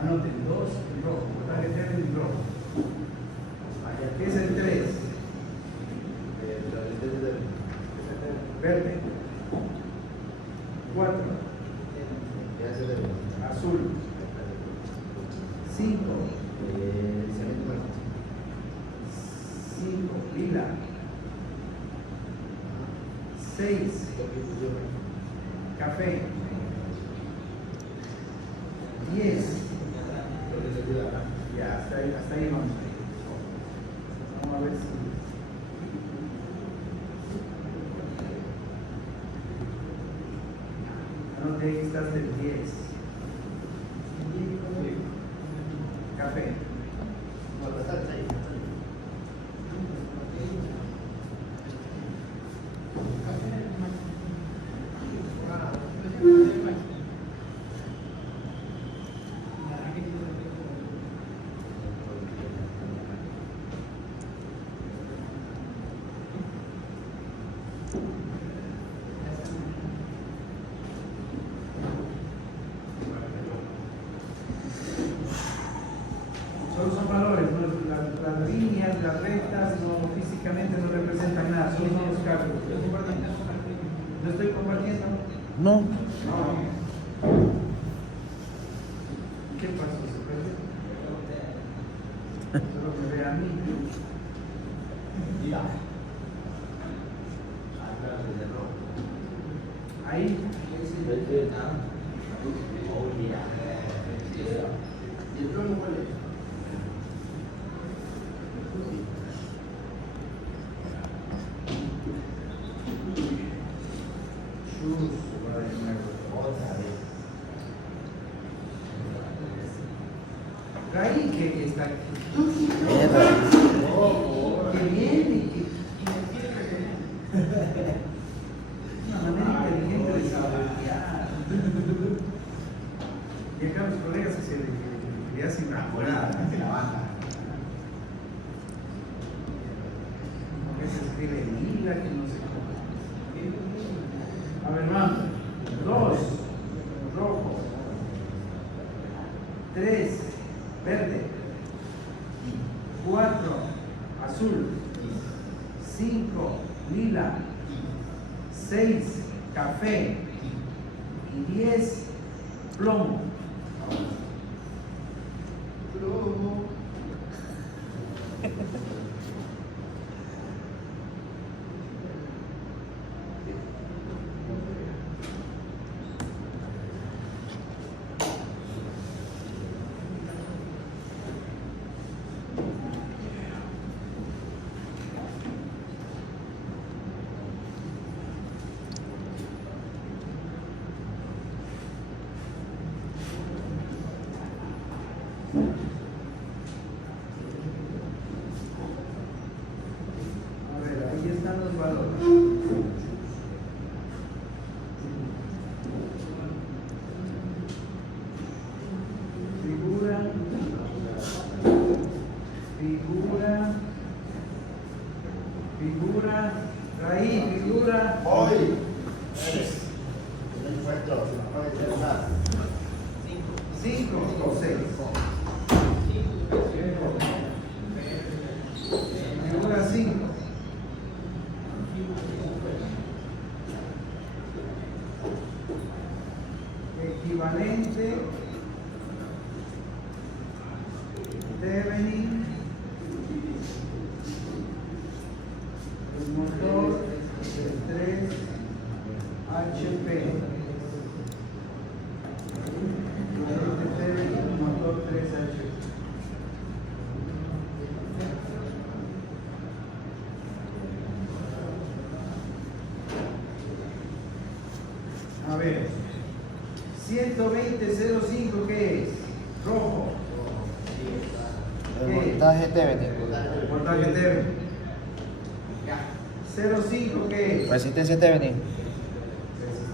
Anoten, 2, rojo. Voltaje Thevenin rojo. ¿Qué es el 3? Verde. 4. Azul. 5. 5, lila. 6, café. 10. Ya, hasta ahí vamos. Vamos a ver si. Anote ahí estás del 10. Café. las rectas no, físicamente no representan nada, solo son los cálculos. ¿No estoy compartiendo? No. ¿Qué pasó? ¿Se perdió? Solo me ve a mí. Ahí. Ahí que está aquí. Que viene, una manera inteligente de sabotear. Y acá los colegas que se le hacen una jurada, que la baja. Que se escribe lila, que no sé cómo. A ver, vamos. 2, rojo. 3, verde. 4, azul. 5, lila. 6, café. Y 10, plomo. A ver, ahí están los valores. Figura, raíz, figura. Hoy. 5 o 6. Figura 5. Equivalente. Devenir. El motor de 3 HP. Motor 3 HP. A ver, 120.05, ¿qué es? Rojo. El voltaje Thevenin. Voltaje Thevenin. 0.5, ¿qué es? Resistencia Thevenin.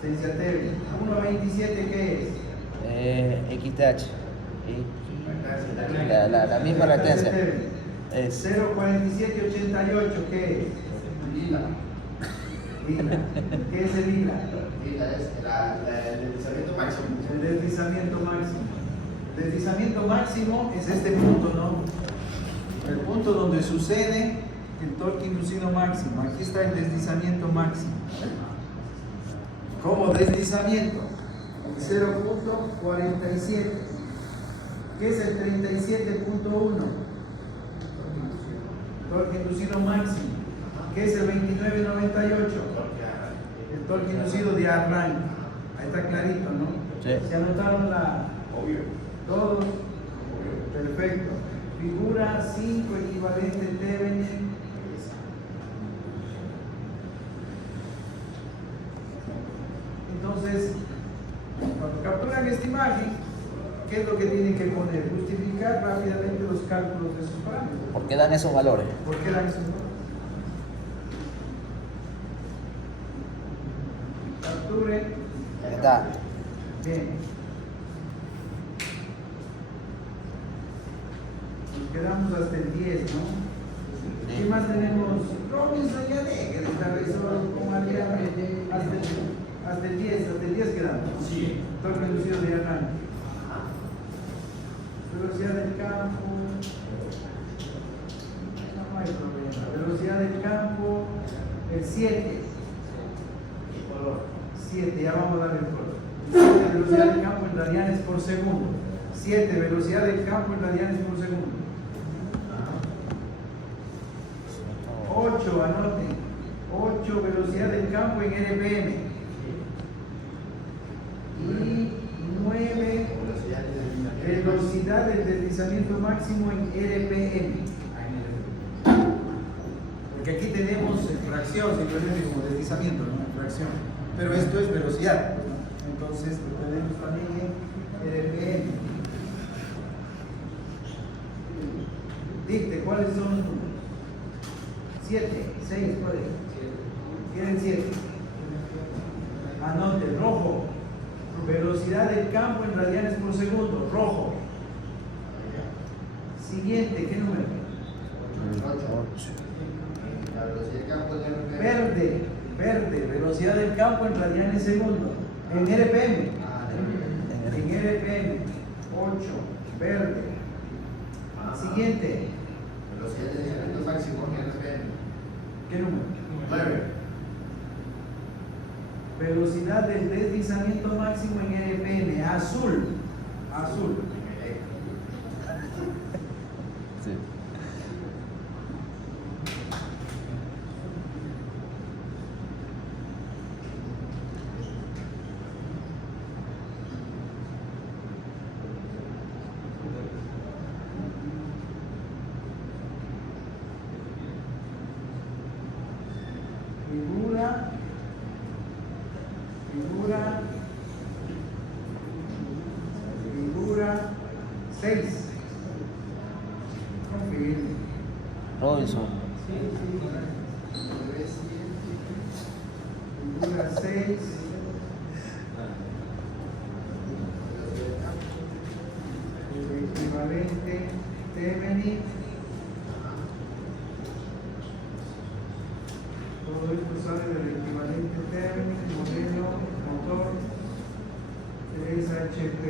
Resistencia Thevenin. 1.27, ¿qué es? XTH. La misma resistencia. Es 0.4788, ¿qué es? Lila. Lila. ¿Qué es el lila? Lila es el deslizamiento máximo. El deslizamiento máximo. El deslizamiento máximo es este punto, ¿no? El punto donde sucede el torque inducido máximo. Aquí está el deslizamiento máximo. Como deslizamiento, 0.47. ¿Qué es el 37.1? Torque inducido máximo. ¿Qué es el 29.98? El torque inducido de arranque. Ahí está clarito, ¿no? Sí. ¿Se anotaron la? Obvio. Todos. Perfecto. Figura 5 equivalente Thevenin. Entonces, cuando capturan esta imagen, ¿qué es lo que tienen que poner? Justificar rápidamente los cálculos de sus parámetros. ¿Por qué dan esos valores? ¿Por qué dan esos valores? Capture. Ahí está. Bien. Nos quedamos hasta el 10, ¿no? ¿Qué más tenemos? Robinson ya deje de estar ahí solo con Mariana. Hasta el 10 quedamos. Sí. Torque inducido de arranque. Velocidad del campo. No hay 7. 7, ya vamos a darle el color. 7, velocidad del campo en radianes por segundo. 7, velocidad del campo en radianes por segundo. 8, anoten. 8, velocidad del campo en RPM. Y 9, velocidad del deslizamiento máximo en RPM. Porque aquí tenemos fracción, simplemente como deslizamiento, ¿no? Fracción. Pero esto es velocidad, ¿no? Entonces lo tenemos también en RPM. Dicte, ¿cuáles son los números? 7, 6, ¿cuál es? Tienen 7. Anote, rojo. Velocidad del campo en radianes por segundo, rojo. Siguiente, ¿qué número? 8. La velocidad del campo de RPM. Verde, verde, velocidad del campo en radianes segundo. En RPM. En RPM. 8, verde. Siguiente. Velocidad de deslizamiento máximo en RPM. ¿Qué número? 9. Velocidad del deslizamiento máximo en RPM. Azul. Azul. Sí. Figura 6. Confirme. Robinson. Figura 6. El equivalente Temeni. Todo esto sale del equivalente Temeni, modelo, motor 3HP.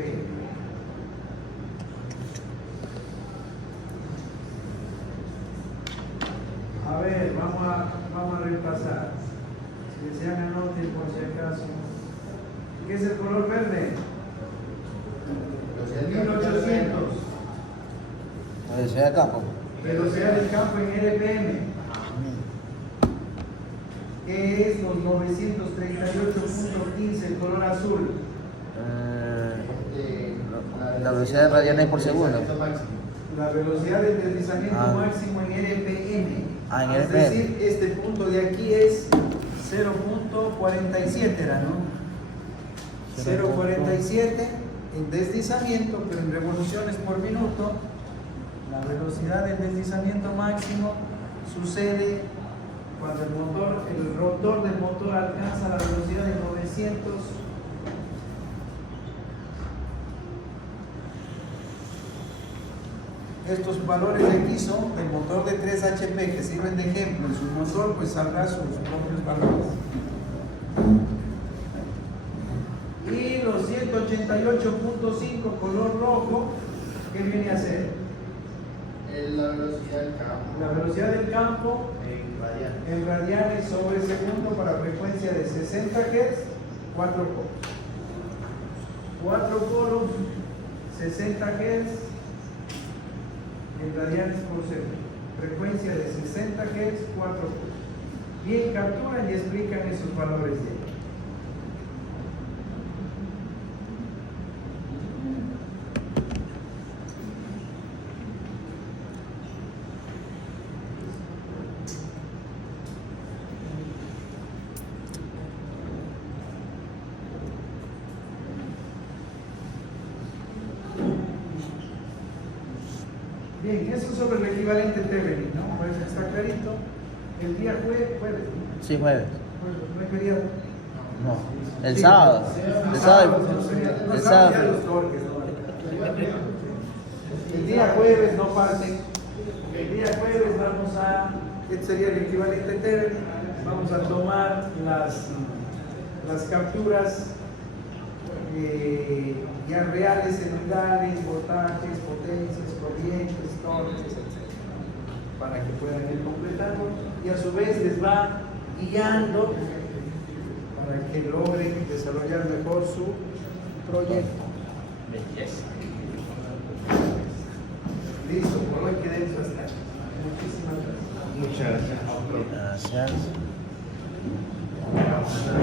A ver, vamos a repasar. Si desean anoten por si acaso. ¿Qué es el color verde? 1800. Velocidad de campo. Velocidad del campo en RPM. ¿Qué es los 938.15, el color azul? La velocidad de radianes por segundo. La velocidad del deslizamiento Ah. máximo en RPM. Ah, en Es RPM. decir, este punto de aquí es 0.47, era, ¿no? 0.47 en deslizamiento, pero en revoluciones por minuto, la velocidad del deslizamiento máximo sucede cuando el rotor del motor alcanza la velocidad de 900. Estos valores de aquí son del motor de 3 HP que sirven de ejemplo. En su motor pues saldrá sus propios valores. Y los 188.5 color rojo, ¿qué viene a ser? La velocidad del campo. La velocidad del campo En radianes. en radianes sobre segundo para frecuencia de 60 Hz, 4 polos. 4 polos, 60 Hz en radianes por segundo. Frecuencia de 60 Hz, 4 polos. Bien, capturan y explican esos valores de ellos. Bien, eso sobre el equivalente Temeni, ¿no? Pues está clarito. El día jueves, ¿no? Sí, jueves. No es feriado. No. El Sí. sábado. El sábado. No, El ya sábado. los torques, ¿no? El día jueves no parten. El día jueves vamos a, este sería el equivalente Temeni, vamos a tomar las capturas ya reales en unidades, voltajes, potencias, corrientes, torques, etc. Para que puedan ir completando y a su vez les va guiando para que logren desarrollar mejor su proyecto. Listo, por hoy quedemos hasta aquí. Muchísimas gracias. Muchas gracias. Gracias.